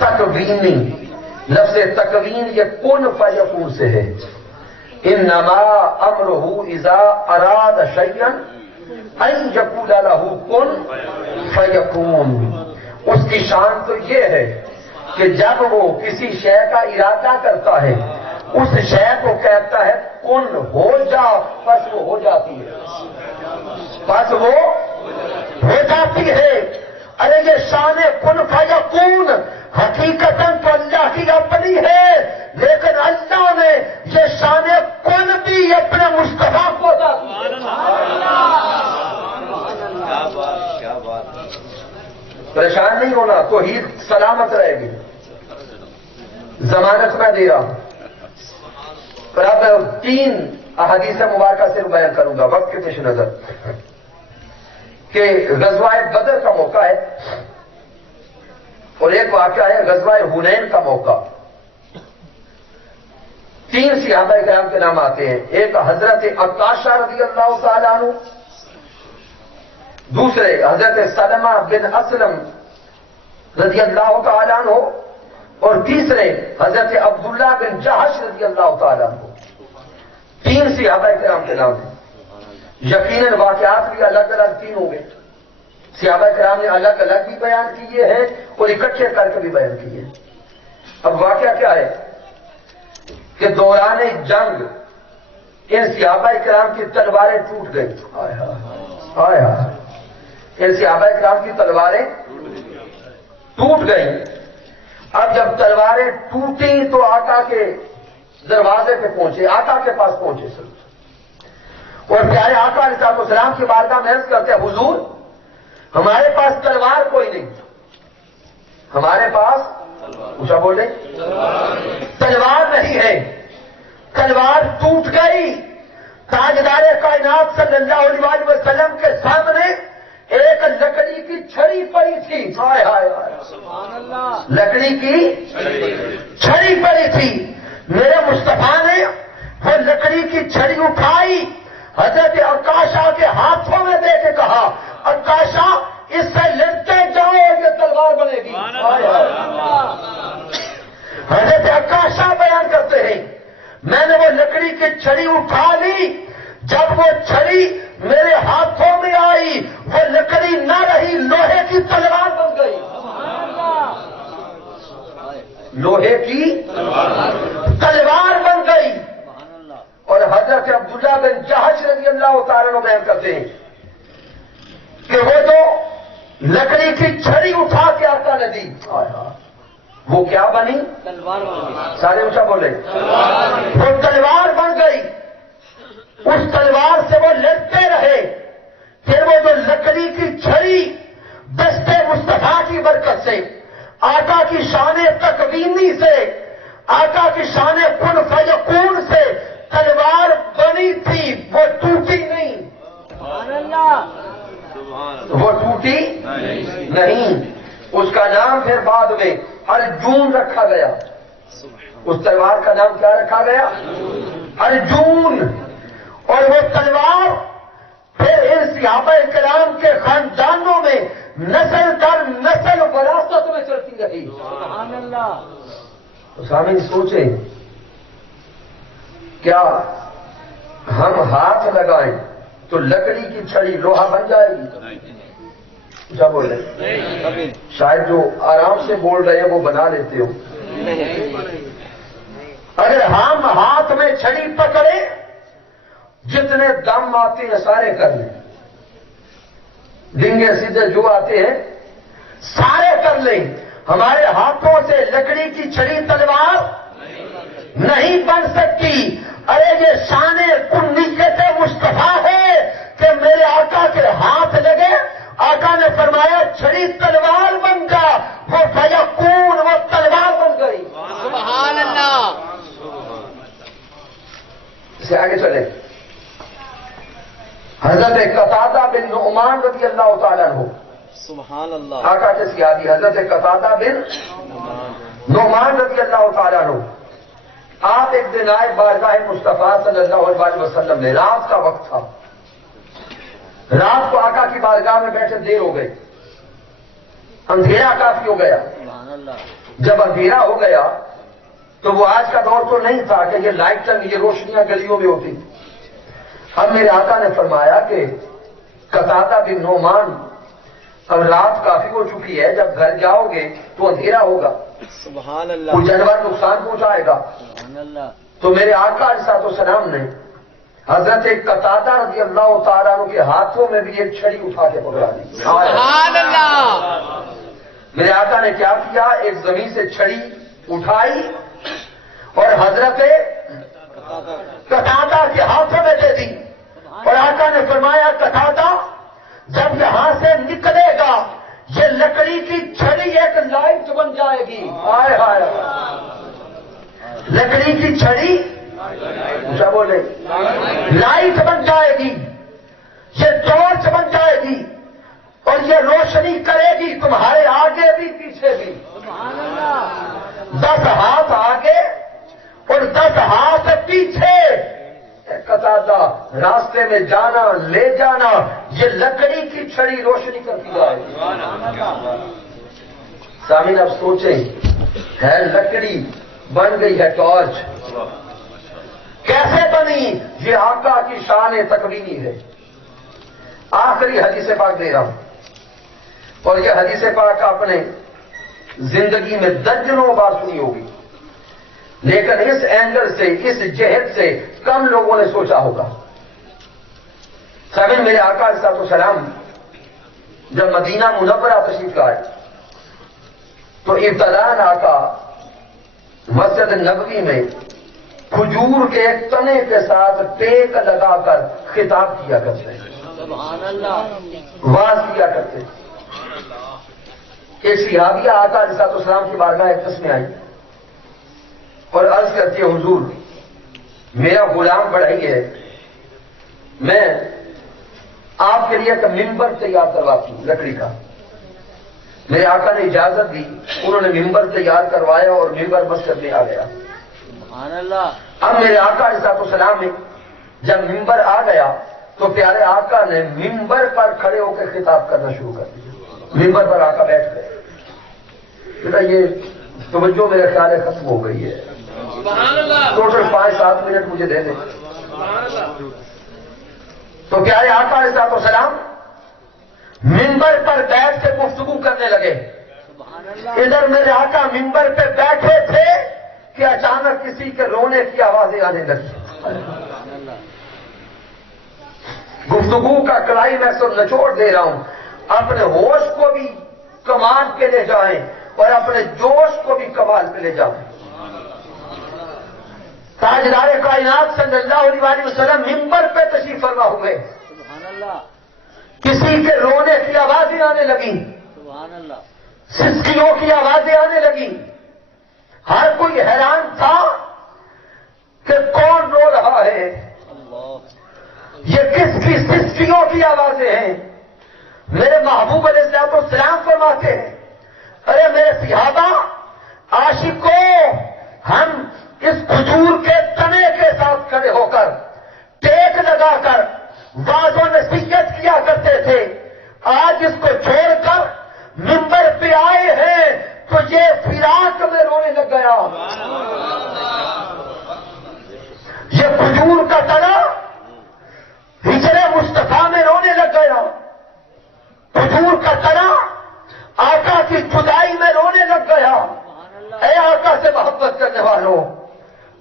تکوینی. لفظ تکوین یہ کن فیکون سے ہے. انما امرہ اذا اراد شیئا ان یقول لہ کن فیکون. اس کی شان تو یہ ہے کہ جب وہ کسی شے کا ارادہ کرتا ہے اس شے کو کہتا ہے کن ہو جا، بس وہ ہو جاتی ہے، بس وہ ہو جاتی ہے. ارے یہ شان کن فیکون حقیقتاً تو اللہ کی اپنی ہے، لیکن اللہ نے یہ شان کن بھی اپنے مصطفیٰ کو عطا کی. پریشان نہیں ہونا، توحید سلامت رہے گی. ضمانت میں دے رہا ہوں. پر اب میں 3 احادیث مبارکہ سے بیان کروں گا وقت کے پیش نظر کہ غزوہ بدر کا موقع ہے اور ایک واقعہ ہے غزوہ حنین کا موقع. 3 صحابہ کرام کے نام آتے ہیں. ایک حضرت عکاشہ رضی اللہ تعالیٰ عنہ، دوسرے حضرت سلمہ بن اسلم رضی اللہ تعالیٰ عنہ، اور تیسرے حضرت عبداللہ بن جہش رضی اللہ تعالیٰ عنہ. 3 صحابہ کرام کے نام ہیں. یقیناً واقعات بھی الگ الگ 3 ہوں گے. صحابہ کرام نے الگ الگ بھی بیان کیے ہیں اور اکٹھے کر کے بھی بیان کیے ہیں. اب واقعہ کیا ہے کہ دوران جنگ ان صحابہ کرام کی تلواریں ٹوٹ گئی. آیا ان صحابہ کرام کی تلواریں ٹوٹ گئیں. اب جب تلواریں ٹوٹی تو آقا کے دروازے پہ پہنچے، آقا کے پاس پہنچے سب اور پیارے آقا علیہ السلام کی بارگاہ میں عرض کرتے ہیں حضور ہمارے پاس تلوار کوئی نہیں، ہمارے پاس اونچا بولے تلوار نہیں ہے، تلوار ٹوٹ گئی. تاجدار کائنات صلی اللہ علیہ وسلم کے سامنے ایک لکڑی کی چھڑی پڑی تھی. ہائے ہائے سبحان اللہ، لکڑی کی چھڑی پڑی تھی. میرے مصطفیٰ نے وہ لکڑی کی چھڑی اٹھائی، حضرت عکاشہ کے ہاتھوں میں دے کے کہا عکاشہ اس سے لڑتے جاؤ یہ تلوار بنے گی. حضرت عکاشہ بیان کرتے ہیں میں نے وہ لکڑی کی چھڑی اٹھا لی. جب وہ چھڑی میرے ہاتھوں میں آئی وہ لکڑی نہ رہی، لوہے کی تلوار بن گئی. لوہے کی تلوار بن گئی. اور حضرت عبداللہ بن جہش رضی اللہ تعالیٰ عنہ بیان کرتے ہیں کہ وہ جو لکڑی کی چھڑی اٹھا کے آقا نے دی وہ کیا بنی؟ تلوار. سارے اونچا بولے وہ تلوار بن گئی. اس تلوار سے وہ لڑتے رہے. پھر وہ جو لکڑی کی چھڑی دستے مصطفیٰ کی برکت سے، آقا کی شان تکوینی سے، آقا کی شان کن فیکون سے تلوار بنی تھی، وہ ٹوٹی نہیں. وہ ٹوٹی نہیں. اس کا نام پھر بعد میں ارجون رکھا گیا. اس تلوار کا نام کیا رکھا گیا؟ ارجون. اور وہ تلوار پھر ان صحابہ کرام کے خاندانوں میں نسل در نسل وراثت میں چلتی رہی. سبحان اللہ. تو سامعین سوچیں کیا ہم ہاتھ لگائیں تو لکڑی کی چھڑی لوہا بن جائے گی؟ کیا بول رہے ہیں؟ شاید جو آرام سے بول رہے ہیں وہ بنا لیتے ہو. اگر ہم ہاتھ میں چھڑی پکڑے، جتنے دم آتے ہیں سارے کر لیں، ڈنگے سیدھے جو آتے ہیں سارے کر لیں، ہمارے ہاتھوں سے لکڑی کی چھڑی تلوار نہیں بن سکتی۔ ارے یہ شان کنیت مصطفیٰ ہے کہ میرے آقا کے ہاتھ لگے، آقا نے فرمایا چھڑی تلوار بن جا، وہ فیکون، وہ تلوار بن گئی۔ سبحان اللہ۔ اسے آگے چلے، حضرت قتادہ بن نعمان رضی اللہ تعالیٰ عنہ، سبحان اللہ۔ آقا کے سیادی حضرت قتادہ بن نعمان رضی اللہ تعالیٰ عنہ، آپ ایک دن آئے بارگاہ مصطفیٰ صلی اللہ علیہ وسلم میں، رات کا وقت تھا، رات کو آقا کی بارگاہ میں بیٹھے دیر ہو گئی، اندھیرا کافی ہو گیا۔ جب اندھیرا ہو گیا تو وہ آج کا دور تو نہیں تھا کہ یہ لائٹ چل، یہ روشنیاں گلیوں میں ہوتی۔ اب میرے آقا نے فرمایا کہ قتادہ بن نعمان، اب رات کافی ہو چکی ہے، جب گھر جاؤ گے تو اندھیرا ہوگا، سبحان اللہ۔ کوئی جانور نقصان پہنچائے گا۔ تو میرے آقا علیہ السلام نے حضرت قتادہ رضی اللہ تعالیٰ عنہ کے ہاتھوں میں بھی ایک چھڑی اٹھا کے پکڑا دی۔ سبحان اللہ۔ میرے آقا نے کیا کیا، ایک زمین سے چھڑی اٹھائی اور حضرت قتادہ کے ہاتھوں میں دے دی، اور آقا نے فرمایا قتادہ جب یہاں سے نکلے گا یہ لکڑی کی چھڑی ایک لائٹ بن جائے گی۔ ہائے ہائے، لکڑی کی چھڑی کیا بولے، لائٹ بن جائے گی، یہ ٹارچ بن جائے گی، اور یہ روشنی کرے گی تمہارے آگے بھی پیچھے بھی۔ 10 ہاتھ آگے اور 10 ہاتھ پیچھے، قتادہ راستے میں جانا لے جانا، یہ لکڑی کی چھڑی روشنی کرتی جائے گی۔ سامعین اب سوچیں، ہے لکڑی بن گئی ہے ٹارچ، کیسے بنی؟ یہ آقا کی شان تکوینی ہے۔ آخری حدیث پاک دے رہا ہوں، اور یہ حدیث پاک آپ نے زندگی میں درجنوں بار سنی ہوگی، لیکن اس اینگل سے، اس جہت سے کم لوگوں نے سوچا ہوگا۔ سامعین، میرے آقا علیہ السلام جب مدینہ منورہ تشریف لائے تو ابتداءً آقا مسجد نبوی میں کھجور کے ایک تنے کے ساتھ ٹیک لگا کر خطاب کیا کرتے ہیں، واز کیا کرتے ہیں۔ ایک صحابیہ آقا علیہ السلام کی بارگاہ اقدس میں آئی اور عرض کرتی ہے، حضور میرا غلام بڑھائی ہے، میں آپ کے لیے ایک ممبر تیار کرواتی ہوں لکڑی کا۔ میرے آقا نے اجازت دی، انہوں نے ممبر تیار کروایا اور ممبر مسجد میں آ گیا۔ اب میرے آقا علیہ السلام میں جب ممبر آ گیا تو پیارے آقا نے ممبر پر کھڑے ہو کے خطاب کرنا شروع کر دیا۔ ممبر پر آقا بیٹھ گئے۔ بیٹا یہ توجہ میرے خیال ہے ختم ہو گئی ہے، ٹوٹل 5-7 منٹ مجھے دے دیں۔ تو پیارے آقا علیہ السلام ممبر پر بیٹھ کے گفتگو کرنے لگے۔ ادھر میرے آقا ممبر پہ بیٹھے تھے کہ اچانک کسی کے رونے کی آوازیں آنے لگی۔ گفتگو کا کلائی میں سب نچوڑ دے رہا ہوں، اپنے ہوش کو بھی کمال پہ لے جائیں اور اپنے جوش کو بھی کمال پہ لے جائیں۔ تاجدار کائنات صلی اللہ علیہ وسلم ممبر پہ تشریف فرما ہوئے، کسی کے رونے کی آوازیں آنے لگی، سسکیوں کی آوازیں آنے لگی۔ ہر کوئی حیران تھا کہ کون رو رہا ہے، یہ کس کی سسکیوں کی آوازیں ہیں؟ میرے محبوب علیہ السلام فرماتے ہیں، ارے میرے صحابہ عاشقوں، ہم اس کھجور کے تنے کے ساتھ کھڑے ہو کر ٹیک لگا کر واز و نصیحت کیا کرتے تھے، آج اس کو چھوڑ کر ممبر پہ آئے ہیں تو یہ فراق میں رونے لگ گیا۔ یہ کھجور کا تنا ہجر مصطفیٰ میں رونے لگ گیا، کھجور کا تنا آقا کی جدائی میں رونے لگ گیا۔ اے آقا سے محبت کرنے والوں،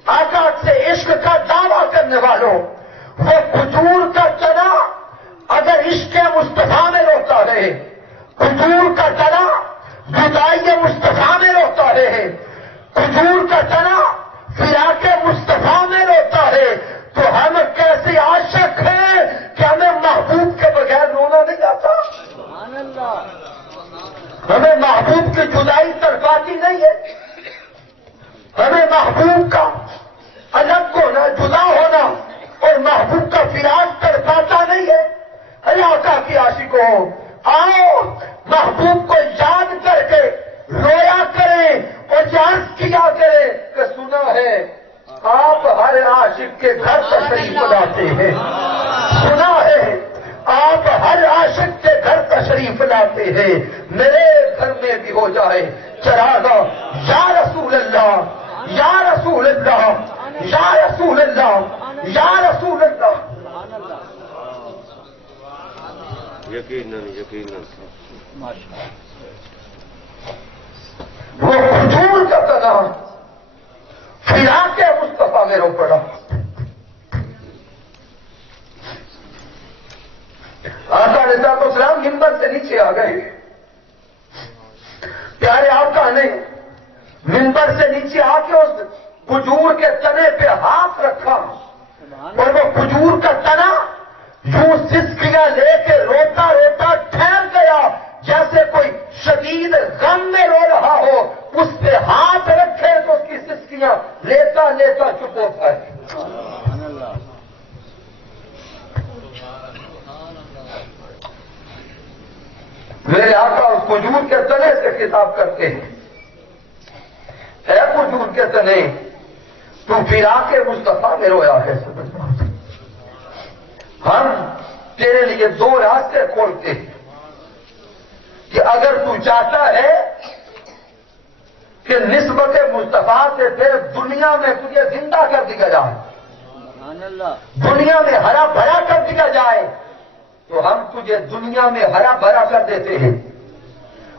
آقا سے عشق کا والوں، وہ کھجور کا تنا اگر عشق مصطفیٰ میں روتا ہے، کھجور کا تنا جدائی مصطفیٰ میں روتا ہے، کھجور کا تنا فراق مصطفیٰ میں روتا ہے، تو ہم کیسے عاشق ہیں کہ ہمیں محبوب کے بغیر رونا نہیں آتا؟ سبحان اللہ، ہمیں محبوب کی جدائی تڑپاتی نہیں ہے، ہمیں محبوب کا الگ ہونا، جدا ہونا اور محبوب کا فراق تڑپاتا نہیں ہے۔ ارے آقا کی عاشقوں، آؤ محبوب کو یاد کر کے رویا کریں اور یاد کیا کریں کہ سنا ہے آپ ہر عاشق کے گھر تشریف لاتے ہیں، سنا ہے آپ ہر عاشق کے گھر تشریف لاتے ہیں، میرے گھر میں بھی ہو جائے چراغا یا رسول اللہ، یا رسول اللہ، یا رسول اللہ، یا رسول اللہ۔ یقیناً یقیناً وہ کھجور کا تنا فراق مصطفیٰ میں رو پڑا۔ آقا علیہ السلام منبر سے نیچے آ گئے، پیارے آقا نے منبر سے نیچے آ کے اس کھجور کے تنے پہ ہاتھ رکھا اور وہ کھجور کا تنا یوں سسکیاں لے کے روتا روتا ٹھہر گیا، جیسے کوئی شدید غم میں رو رہا ہو، اس پہ ہاتھ رکھے تو اس کی سسکیاں لیتا لیتا چپ ہوتا ہے۔ میرے آقا اس کھجور کے تنے سے خطاب کرتے ہیں، اے کھجور کے تنے، تو فراق مصطفیٰ میں رویا ہے، ہم تیرے لیے دو راستے کھولتے ہیں کہ اگر تو چاہتا ہے کہ نسبت مصطفیٰ سے پھر دنیا میں تجھے زندہ کر دیا جائے، دنیا میں ہرا بھرا کر دیا جائے، تو ہم تجھے دنیا میں ہرا بھرا کر دیتے ہیں،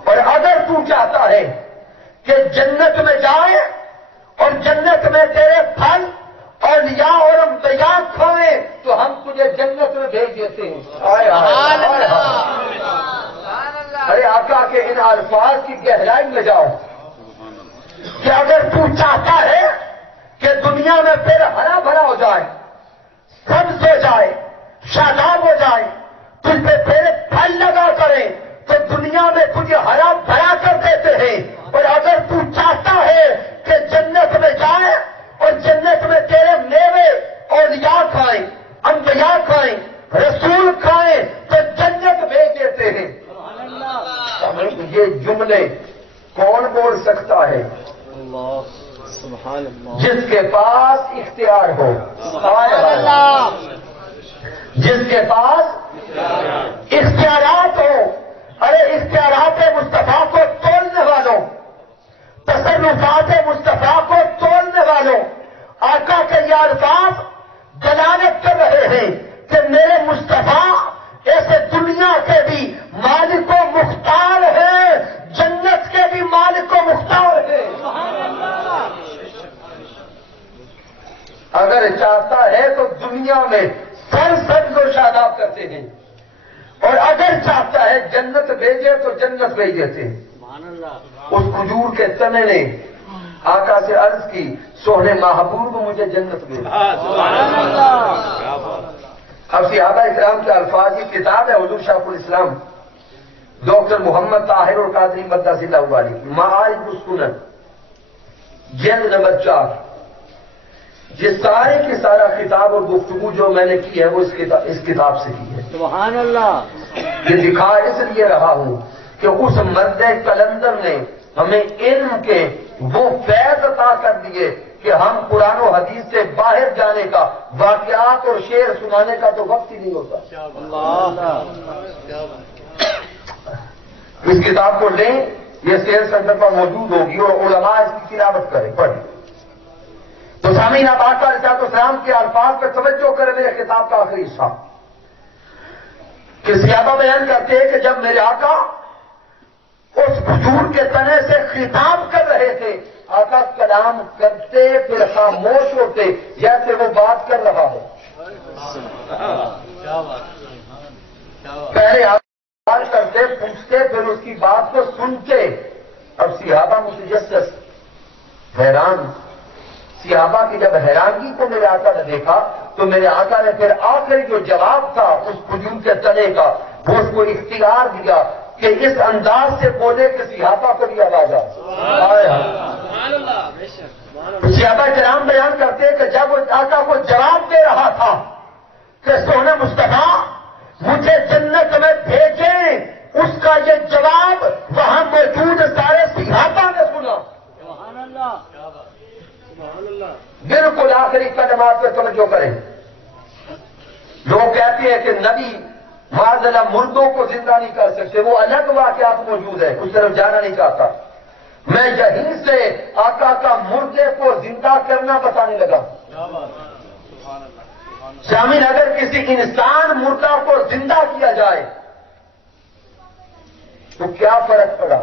اور اگر تو چاہتا ہے کہ جنت میں جائے اور جنت میں تیرے پھل اور یا اور امتیاز کھائیں تو ہم تجھے جنت میں بھیج دیتے ہیں۔ ارے آقا کے ان الفاظ کی گہرائی میں جاؤ کہ اگر تو چاہتا ہے کہ دنیا میں پھر ہرا بھرا ہو جائے، سبز ہو جائے، شاداب ہو جائے، تجھ پہ پھر پھل لگا کریں تو دنیا میں تجھے ہرا بھرا کر دیتے ہیں، اور اگر تو چاہتا ہے کہ جنت میں جائے اور جنت میں تیرے میوے اولیاء کھائیں، انبیاء کھائیں، رسول کھائیں تو جنت بھیج دیتے ہیں۔ یہ جملے کون بول سکتا ہے؟ جس کے پاس اختیار ہو، جس کے پاس اختیارات ہو۔ ارے اختیارات مصطفیٰ کو تولنے والوں، تصرفات مصطفیٰ کو تولنے والوں، آقا کے یہ الفاظ دلالت کر رہے ہیں کہ میرے مصطفیٰ ایسے دنیا کے بھی مالک و مختار ہے، جنت کے بھی مالک و مختار ہے۔ اگر چاہتا ہے تو دنیا میں سر سبز و شاداب کرتے ہیں، اور اگر چاہتا ہے جنت بھیجے تو جنت بھیج دیتے ہیں۔ اس کھجور کے تنے نے آقا سے عرض کی، سونے محبوب مجھے جنت بھیج۔ اب صحابہ اکرام کے الفاظ کی کتاب ہے حضور شیخ الاسلام ڈاکٹر محمد طاہر القادری مدثر اللہ علیہ کی معارج السنن جلد نمبر 4، یہ سارے کی سارا خطاب اور گفتگو جو میں نے کی ہے وہ اس کتاب سے کی ہے۔ سبحان اللہ۔ یہ دکھا اس لیے رہا ہوں کہ اس مرد کلندر نے ہمیں علم کے وہ فیض عطا کر دیے کہ ہم قرآن و حدیث سے باہر جانے کا، واقعات اور شعر سنانے کا تو وقت ہی نہیں ہوتا۔ اس کتاب کو لیں، یہ سیل سینٹر پر موجود ہوگی اور علماء اس کی تلاوت کریں، پڑھیں۔ تو سامعین، آپ آقا علیہ السلام کے الفاظ پر توجہ کریں۔ میرے خطاب کا آخری حصہ کہ صحابہ بیان کرتے ہیں کہ جب میرے آقا اس کھجور کے تنے سے خطاب کر رہے تھے، آقا کلام کرتے پھر خاموش ہوتے جیسے وہ بات کر رہا ہو. پہلے سوال کرتے پوچھتے پھر اس کی بات کو سنتے. اب صحابہ متجسس حیران. صحابہ کی جب حیرانگی کو میرے آقا نے دیکھا تو میرے آقا نے پھر آخری جو جواب تھا اس کھجور کے تنے کا وہ اس کو اختیار دیا کہ اس انداز سے بولے کہ صحابہ کو بھی آواز آئے. صحابہ کرام بیان کرتے ہیں کہ جب وہ آقا کو جواب دے رہا تھا کہ سونے مصطفیٰ مجھے جنت میں بھیجیں، اس کا یہ جواب وہاں موجود سارے صحابہ نے سنا. بالکل آخری کلمات پہ توجہ کریں. لوگ کہتے ہیں کہ نبی معاذ اللہ مردوں کو زندہ نہیں کر سکتے، وہ الگ واقعات موجود ہے، اس طرف جانا نہیں چاہتا. میں یہیں سے آقا کا مردے کو زندہ کرنا بتانے لگا. سامعین، اگر کسی انسان مردہ کو زندہ کیا جائے تو کیا فرق پڑا؟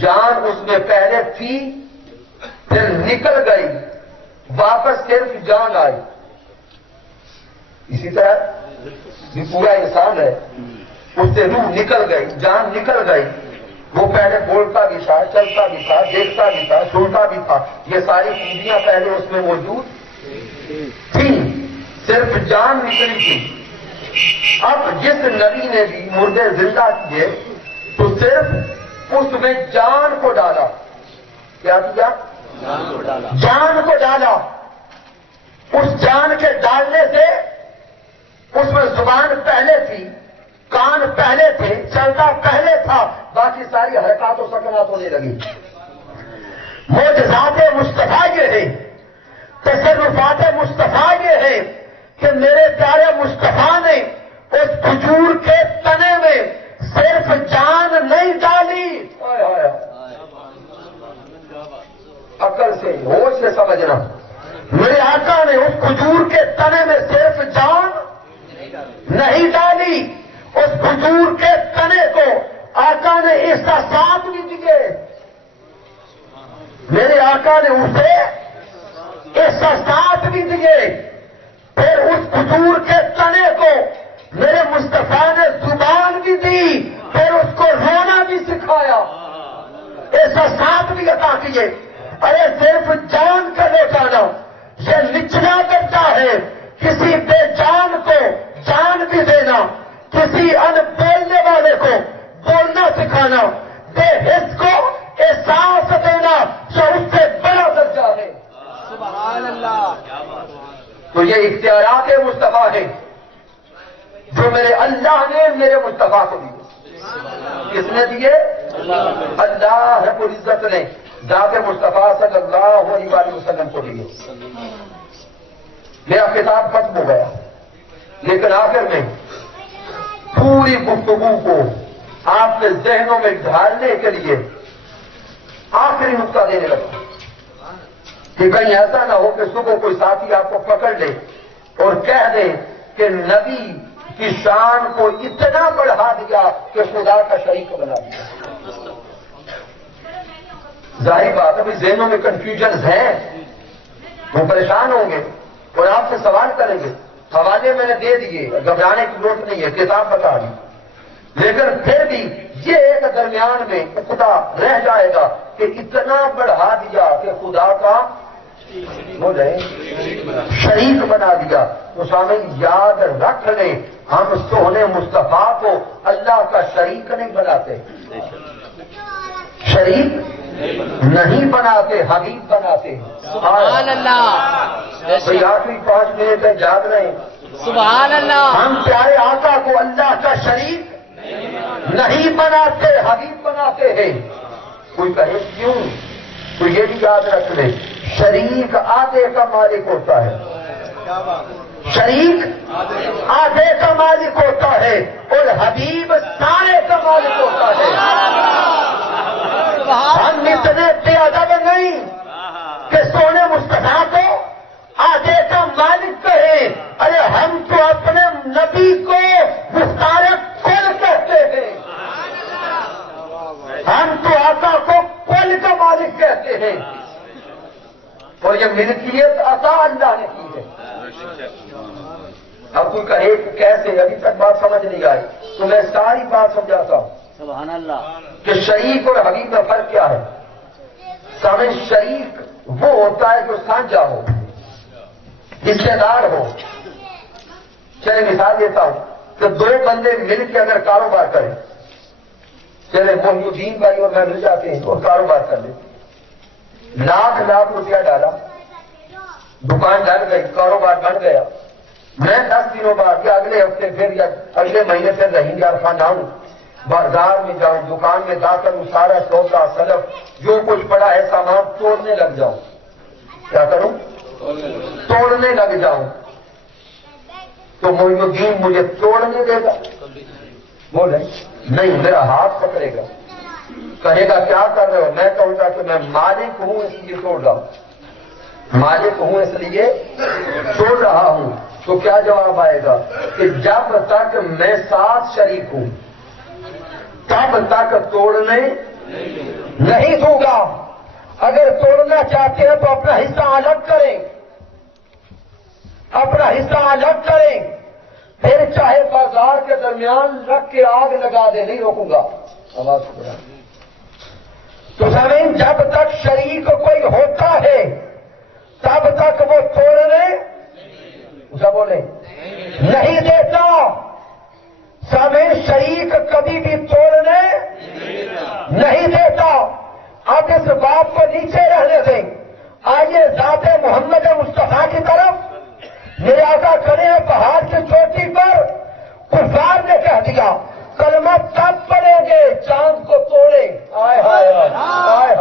جان اس میں پہلے تھی پھر نکل گئی، واپس صرف جان آئی. اسی طرح یہ پورا انسان ہے، اس سے روح نکل گئی، جان نکل گئی. وہ پہلے بولتا بھی تھا، چلتا بھی تھا، دیکھتا بھی تھا، سنتا بھی تھا. یہ ساری چیزیں پہلے اس میں موجود تھیں، صرف جان نکلی تھی. اب جس نبی نے بھی مردے زندہ کیے تو صرف اس میں جان کو ڈالا. کیا کیا؟ جان کو ڈالا. اس جان کے ڈالنے سے اس میں زبان پہلے تھی، کان پہلے تھے، چلتا پہلے تھا، باقی ساری حرکات و سکنات ہونے لگی. معجزات مصطفیٰ یہ ہے، تصرفات مصطفیٰ یہ ہے کہ میرے پیارے مصطفیٰ نے اس کھجور کے تنے میں صرف جان نہیں ڈالی. عقل سے، ہوش سے سمجھنا. میرے آقا نے اس کھجور کے تنے میں صرف جان نہیں ڈالی، اس کھجور کے تنے کو آقا نے احساسات بھی دیے. میرے آقا نے اسے احساسات بھی دیے. پھر اس کھجور کے تنے کو میرے مصطفیٰ نے زبان بھی دی، پھر اس کو رونا بھی سکھایا، احساسات بھی عطا کیے. ارے صرف جان کا لوٹانا یہ نچلا کرتا ہے. کسی بے جان کو جان بھی دینا، کسی ان بولنے والے کو بولنا سکھانا، بے حس کو احساس دینا جو اس سے بڑا درجہ ہے. سبحان اللہ. تو یہ اختیارات مصطفیٰ ہیں جو میرے اللہ نے میرے مصطفیٰ کو دیے. کس نے دیے؟ اللہ رب العزت نے ذات مصطفیٰ صلی اللہ علیہ وسلم کو دیے. میرا کتاب ختم ہو گیا، لیکن آخر میں پوری گفتگو کو آپ کے ذہنوں میں ڈھالنے کے لیے آخری نقطہ دینے لگا کہ کہیں ایسا نہ ہو کہ صبح کوئی ساتھی آپ کو پکڑ لے اور کہہ دے کہ نبی کی شان کو اتنا بڑھا دیا کہ خدا کا شریک بنا دیا. ظاہر بات ہے ذہنوں میں کنفیوژن ہے، وہ پریشان ہوں گے اور آپ سے سوال کریں گے. حوالے میں نے دے دیے، گھبرانے کی ضرورت نہیں ہے، کتاب بتا دی. لیکن پھر بھی یہ ایک درمیان میں خدا رہ جائے گا کہ اتنا بڑھا دیا کہ خدا کا ہو جائے شریک بنا دیا. تو سامنے یاد رکھ لیں، ہم سونے مصطفیٰ کو اللہ کا شریک نہیں بناتے، شریک نہیں بناتے، حبیب بناتے ہیں. سبحان اللہ. بھائی آخری 5 منٹ ہے، یاد رہیں. سبحان اللہ. ہم پیارے آقا کو اللہ کا شریک نہیں بناتے، حبیب بناتے ہیں. کوئی کہے کیوں؟ تو یہ بھی یاد رکھ لیں، شریک آدھے کا مالک ہوتا ہے، شریک آدھے کا مالک ہوتا ہے اور حبیب سارے کا مالک ہوتا ہے. ہم اتنے بے ادب نہیں کہ سونے مصطفیٰ کو آدھے کا مالک کہیں. ارے ہم تو اپنے نبی کو مختار کل کہتے ہیں، ہم تو آقا کو کل کا مالک کہتے کرتے ہیں، اور یہ ملکیت عطا اللہ نے کی ہے۔ اب کوئی کہے کہ کیسے، ابھی تک بات سمجھ نہیں آئی تو میں ساری بات سمجھاتا ہوں سبحان اللہ کہ شریک اور حبیب میں فرق کیا ہے۔ سامنے شریک وہ ہوتا ہے جو سانجا ہو، حصے دار ہو۔ چلے مثال دیتا ہوں کہ دو بندے مل کے اگر کاروبار کریں، چلے محی الدین بھائی اور میں مل جاتے ہیں اور کاروبار کر لیتے، لاکھ روپیہ ڈالا، دکان ڈال گئی، کاروبار بن گیا۔ میں 10 دنوں بعد یا اگلے ہفتے پھر یا اگلے مہینے پھر رحیم یار خان آؤں، بازار میں جاؤں، دکان میں داخل ہوں، سارا سودا سلف جو کچھ پڑا ہے سامان توڑنے لگ جاؤں۔ کیا کروں؟ توڑنے لگ جاؤں تو محی الدین مجھے توڑنے دے گا؟ بولے نہیں، میرا ہاتھ پکڑے گا، کہے گا کیا کر رہے ہو؟ میں کہوں گا کہ میں مالک ہوں اس لیے توڑ رہا ہوں، مالک ہوں اس لیے توڑ رہا ہوں۔ تو کیا جواب آئے گا کہ جب تک میں ساتھ شریک ہوں تب تک توڑنے نہیں دوں گا۔ اگر توڑنا چاہتے ہیں تو اپنا حصہ الگ کریں، اپنا حصہ الگ کریں، پھر چاہے بازار کے درمیان رکھ کے آگ لگا دے، نہیں روکوں گا۔ آواز سنا تو سمجھ، جب تک شریک کوئی ہوتا ہے تب تک وہ توڑنے اسے بولے نہیں دیتا۔ سامعین، شریک کبھی بھی توڑنے نہیں دیتا۔ اب اس بات کو نیچے رہنے دیں، آئیے ذات محمد مصطفیٰ کی طرف۔ میرے آقا کھڑے ہیں پہاڑ کی چوٹی پر، کفار نے کہہ دیا کلمہ تب پڑیں گے چاند کو توڑے۔ آئے ہائے ہائے ہائے،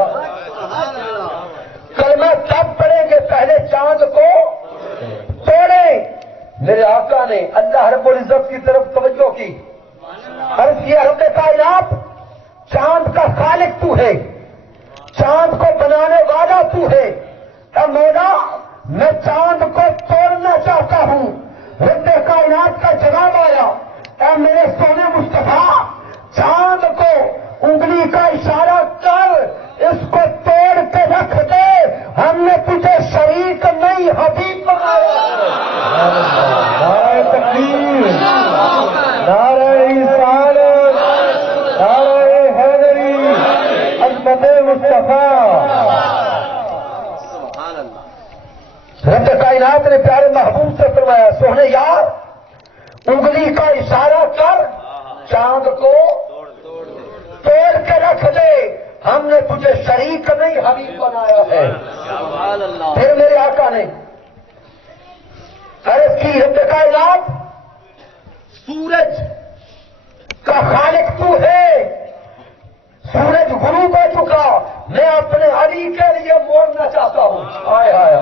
کلمہ تب پڑیں گے پہلے چاند کو توڑے۔ میرے آقا نے اللہ رب العزت کی طرف توجہ کی، عرض کیا رب کائنات چاند کا خالق تو ہے، چاند کو بنانے والا تو ہے، اے مولا میں چاند کو توڑنا چاہتا ہوں۔ رب کائنات کا جواب آیا، اے میرے سونے مصطفیٰ چاند کو انگلی کا اشارہ کر اس کو توڑ کے رکھ دے، ہم نے تجھے شریک نہیں حبیب بنایا۔ نعرہ تکبیر، نعرہ رسالت، نعرہ حیدری، عظمت مصطفیٰ۔ رب کائنات نے پیارے محبوب سے فرمایا، سونے یار انگلی کا اشارہ کر چاند کو توڑ کے رکھ دے، ہم نے تجھے شریک نہیں حبیب بنایا ہے۔ پھر میرے آقا نے عرض کی، رب کائنات سورج کا خالق تو ہے، سورج غروب ہو چکا، میں اپنے علی کے لیے موڑنا چاہتا ہوں۔ آئے آئے،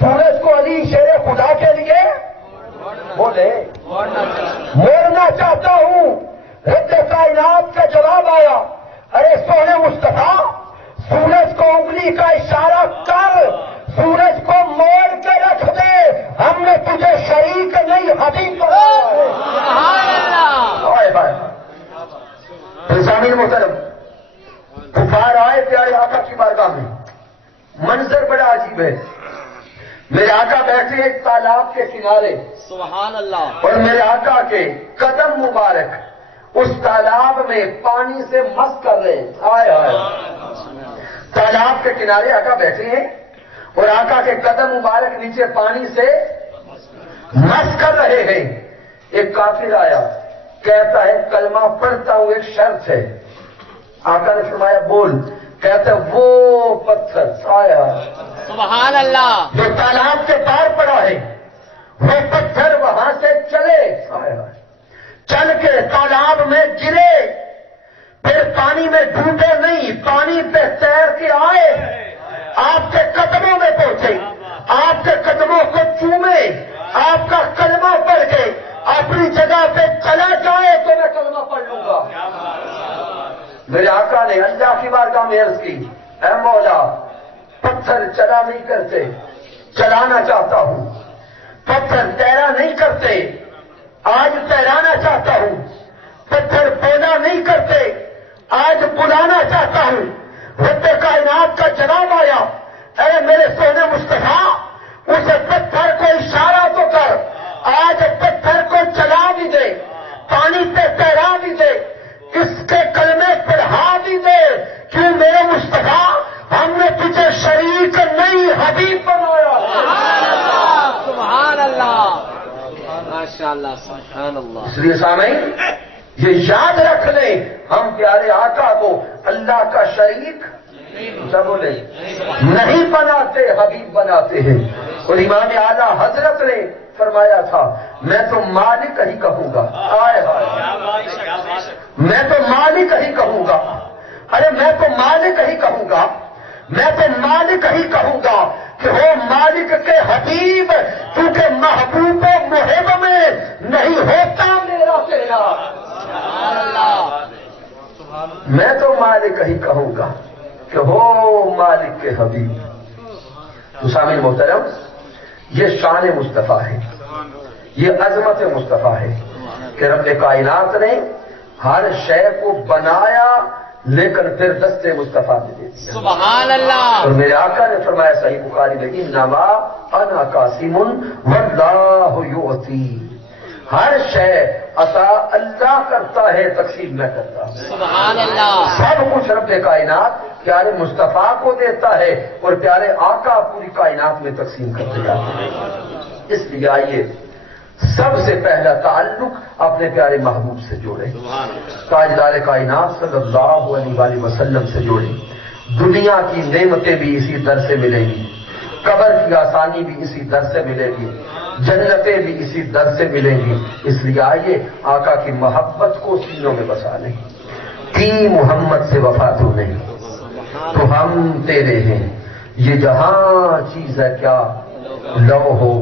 سورج کو علی شیر خدا کے لیے بولے موڑنا چاہتا ہوں۔ رب کائنات کا جواب آیا، ارے سونے مصطفیٰ سورج کو انگلی کا اشارہ کر، سورج کو موڑ کے رکھ دے، ہم نے تجھے شریک نہیں حبیب بنایا۔ سامعین محترم، کفار آئے پیارے آقا کی بارگاہ میں، منظر بڑا عجیب ہے۔ میرے آقا بیٹھے ایک تالاب کے کنارے، سبحان اللہ، اور میرے آقا کے قدم مبارک اس تالاب میں پانی سے مست کر رہے ہیں۔ آئے آئے، تالاب کے کنارے آقا بیٹھے ہیں اور آقا کے قدم مبارک نیچے پانی سے مست کر رہے ہیں۔ ایک کافر آیا، کہتا ہے کلمہ پڑھتا ہوں، ایک شرط ہے۔ آقا نے فرمایا بول، کہتا ہے وہ پتھر آیا سبحان اللہ، جو تالاب کے پار پڑا ہے، وہ پتھر وہاں سے چلے، چل کے تالاب میں گرے، پھر پانی میں ڈوبے نہیں، پانی پہ تیر کے آئے، آپ کے قدموں میں پہنچے، آپ کے قدموں کو چومے، آپ کا کلمہ پڑھ کے اپنی جگہ پہ چلا جائے تو میں کلمہ پڑھ لوں گا۔ میرے آقا نے اللہ کی بارگاہ میں عرض کی، اے مولا پتھر چلا نہیں کرتے، چلانا چاہتا ہوں، پتھر تیرا نہیں کرتے، آج تیرانا چاہتا ہوں، پتھر پیدا نہیں کرتے، آج بلانا چاہتا ہوں، رب کائنات کا جواب آیا، اے میرے سونے مصطفیٰ، اس پتھر کو اشارہ تو کر، آج پتھر کو چلا بھی دے، پانی پہ تیرا بھی دے، اس کے کلمے پڑھا بھی دے، کیوں میرے مصطفیٰ ہم نے تجھے شریک نہیں حبیب بنایا۔ سبحان اللہ، ماشاء اللہ، سبحان اللہ۔ اس لیے سامعین یہ یاد رکھ لیں، ہم پیارے آقا کو اللہ کا شریک کیا بولے نہیں بناتے، حبیب بناتے ہیں۔ اور امام اعلیٰ حضرت نے فرمایا تھا، میں تو مالک ہی کہوں گا، آئے میں تو مالک ہی کہوں گا، ارے میں تو مالک ہی کہوں گا، میں تو مالک ہی کہوں گا کہ وہ مالک کے حبیب، کیونکہ محبوب و محب میں نہیں ہوتا میرا تیرا۔ میں تو مالک ہی کہوں گا کہ ہو مالک کے حبیب۔ تو سامعین محترم، یہ شان مصطفیٰ ہے، یہ عظمت مصطفیٰ ہے کہ رب کائنات نے ہر شے کو بنایا لیکن پھر دست مصطفیٰ میں دے دیا۔ سبحان اللہ۔ اور میرے آقا نے فرمایا صحیح بخاری میں، انما انا قاسم واللہ یعطی، ہر شے عطا اللہ کرتا ہے، تقسیم میں کرتا ہوں۔ سبحان اللہ۔ سب کچھ رب کائنات پیارے مصطفیٰ کو دیتا ہے اور پیارے آقا پوری کائنات میں تقسیم کرتے جاتے ہیں۔ اس لیے آئیے سب سے پہلا تعلق اپنے پیارے محبوب سے جوڑے، تاجدار کائنات صلی اللہ علیہ وآلہ وسلم سے جوڑے۔ دنیا کی نعمتیں بھی اسی در سے ملیں گی، قبر کی آسانی بھی اسی در سے ملے گی، جنتیں بھی اسی در سے ملیں گی۔ اس لیے آئیے آقا کی محبت کو سینوں میں بسا لیں، کی محمد سے وفا تو نہیں تو ہم تیرے ہیں، یہ جہاں چیز ہے کیا لوح و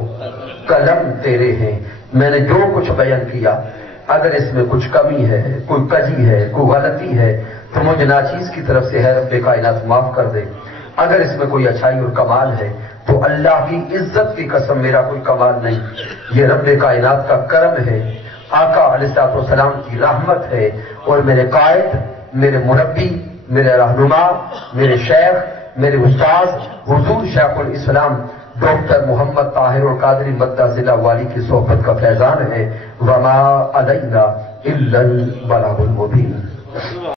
قلم تیرے ہیں۔ میں نے جو کچھ بیان کیا، اگر اس میں کچھ کمی ہے، کوئی کجی ہے، کوئی غلطی ہے تو مجھے ناچیز کی طرف سے ہے رب کائنات معاف کر دے۔ اگر اس میں کوئی اچھائی اور کمال ہے تو اللہ کی عزت کی قسم میرا کوئی کمال نہیں، یہ رب کائنات کا کرم ہے، آقا علیہ السلام کی رحمت ہے۔ اور میرے قائد، میرے مربی، میرے رہنما، میرے شیخ، میرے استاد حضور شیخ الاسلام ڈاکٹر محمد طاہر القادری مدہ ضلع والی کی صحبت کا فیضان ہے۔ وما علینا الا البلاغ المبین۔